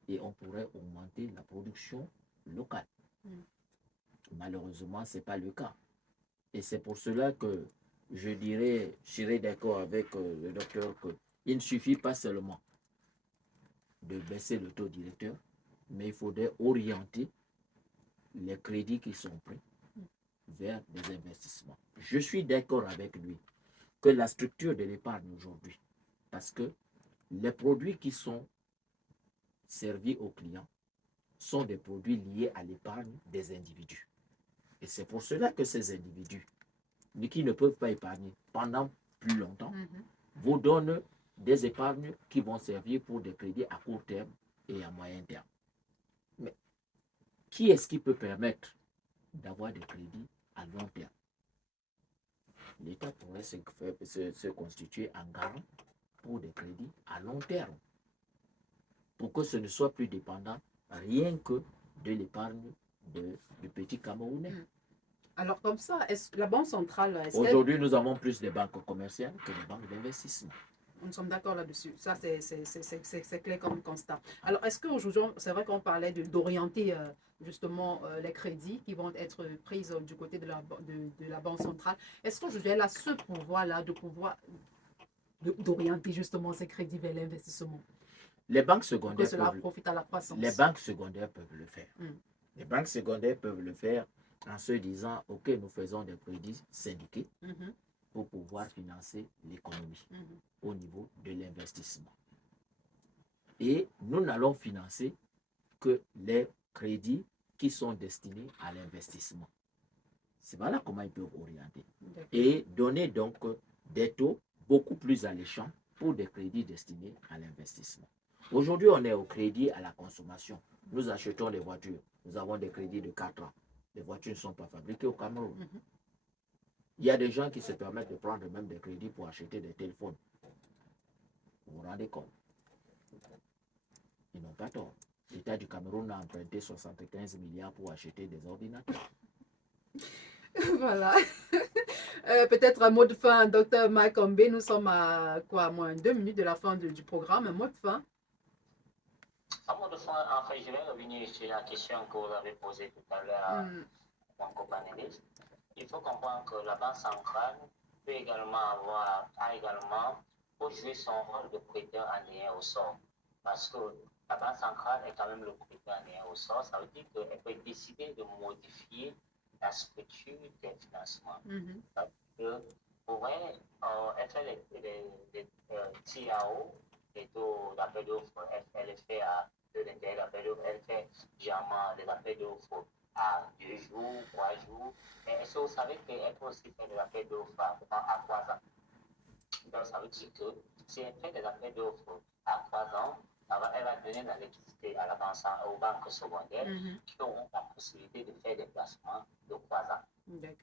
et on pourrait augmenter la production locale. Malheureusement, ce n'est pas le cas. Et c'est pour cela que je serais d'accord avec le docteur qu'il ne suffit pas seulement de baisser le taux directeur, mais il faudrait orienter les crédits qui sont pris vers des investissements. Je suis d'accord avec lui que la structure de l'épargne aujourd'hui, parce que les produits qui sont servis aux clients sont des produits liés à l'épargne des individus. Et c'est pour cela que ces individus, qui ne peuvent pas épargner pendant plus longtemps, vous donnent des épargnes qui vont servir pour des crédits à court terme et à moyen terme. Mais qui est-ce qui peut permettre d'avoir des crédits à long terme? L'État pourrait se constituer en garant pour des crédits à long terme, pour que ce ne soit plus dépendant rien que de l'épargne du petit Camerounais. Alors comme ça, la Banque centrale... Aujourd'hui, nous avons plus de banques commerciales que de banques d'investissement. Nous sommes d'accord là-dessus. Ça, c'est clair comme constat. Alors, est-ce qu'aujourd'hui, c'est vrai qu'on parlait d'orienter justement les crédits qui vont être pris du côté de la Banque centrale. Est-ce qu'aujourd'hui, elle a ce pouvoir-là d'orienter justement ces crédits vers l'investissement? Les banques secondaires cela profite à la croissance. Les banques secondaires peuvent le faire. Les banques secondaires peuvent le faire en se disant, OK, nous faisons des crédits syndiqués pour pouvoir financer l'économie au niveau de l'investissement. Et nous n'allons financer que les crédits qui sont destinés à l'investissement. C'est voilà comment ils peuvent orienter. Et donner donc des taux beaucoup plus alléchants pour des crédits destinés à l'investissement. Aujourd'hui, on est au crédit à la consommation. Nous achetons des voitures. Nous avons des crédits de 4 ans. Les voitures ne sont pas fabriquées au Cameroun. Il y a des gens qui se permettent de prendre même des crédits pour acheter des téléphones. Vous vous rendez compte? Ils n'ont pas tort. L'État du Cameroun a emprunté 75 milliards pour acheter des ordinateurs. Voilà. Peut-être un mot de fin, Dr Makombe. Nous sommes à moins 2 minutes de la fin du programme. Un mot de fin. Un mot de fin, en fait, je vais revenir sur la question que vous avez posée tout à l'heure à mon copanéliste. Il faut comprendre que la Banque centrale peut également jouer son rôle de prêteur en lien au sort. Parce que la Banque centrale est quand même le prêteur en lien au sort. Ça veut dire qu'elle peut décider de modifier la structure des financements. Elle pourrait faire des TAO, les taux d'appel d'offres, elle fait à l'intérêt d'appel d'offres, elle fait généralement des appels d'offres à 2 jours, 3 jours. Mais est-ce que vous savez qu'elle peut aussi faire des appels d'offres à 3 ans? Donc ça veut dire que si elle fait des appels d'offres à 3 ans, elle va donner la liquidité à aux banques secondaires qui auront la possibilité de faire des placements de 3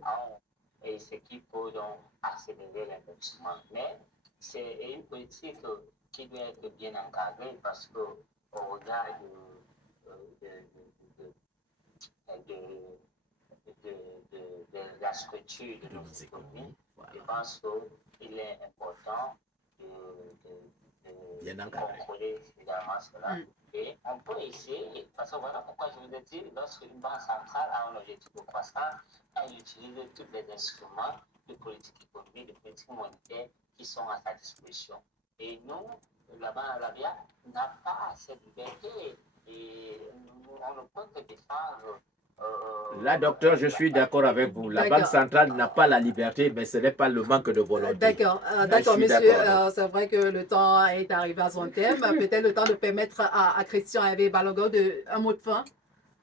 ans. Et ce qui peut donc accélérer l'investissement. Mais c'est une politique qui doit être bien encadrée parce qu'au regard de la structure de nos économies, je pense qu'il est important de contrôler également cela. Et on peut essayer, parce que voilà pourquoi je vous ai dit, lorsqu'une banque centrale a un objectif de croissance, elle utilise tous les instruments de politique économique, de politique monétaire qui sont à sa disposition. Et nous, la BIA n'a pas cette liberté et on ne peut que défendre. Là, docteur, je suis d'accord avec vous. La Banque centrale n'a pas la liberté, mais ce n'est pas le manque de volonté. D'accord, monsieur. C'est vrai que le temps est arrivé à son terme. Peut-être le temps de permettre à Christian Hervé Balogun un mot de fin.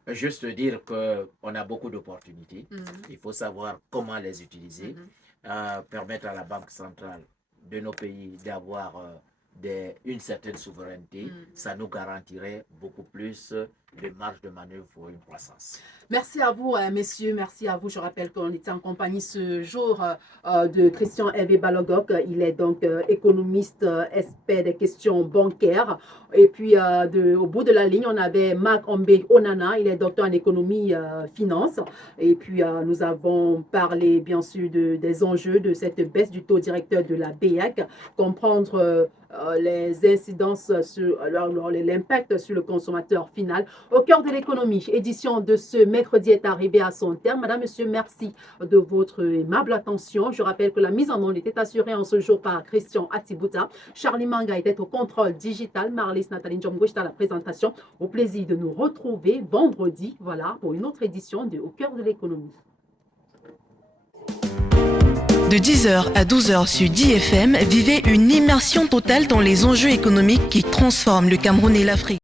Juste dire qu'on a beaucoup d'opportunités. Il faut savoir comment les utiliser. Permettre à la Banque centrale de nos pays d'avoir une certaine souveraineté. Ça nous garantirait beaucoup plus de marge de manœuvre pour une croissance. Merci à vous, messieurs. Merci à vous. Je rappelle qu'on était en compagnie ce jour de Christian Hervé Balogok. Il est donc économiste, expert des questions bancaires. Et puis, au bout de la ligne, on avait Marc Ombé Onana. Il est docteur en économie finance. Et puis, nous avons parlé, bien sûr, des enjeux de cette baisse du taux directeur de la BEAC, comprendre les incidences sur l'impact sur le consommateur final. Au cœur de l'économie, édition de ce mercredi est arrivée à son terme. Madame, Monsieur, merci de votre aimable attention. Je rappelle que la mise en onde était assurée en ce jour par Christian Atibouta. Charlie Manga était au contrôle digital. Marlis Nathalie Njomgouch à la présentation. Au plaisir de nous retrouver vendredi, voilà, pour une autre édition de Au cœur de l'économie. De 10h à 12h sur DFM, vivez une immersion totale dans les enjeux économiques qui transforment le Cameroun et l'Afrique.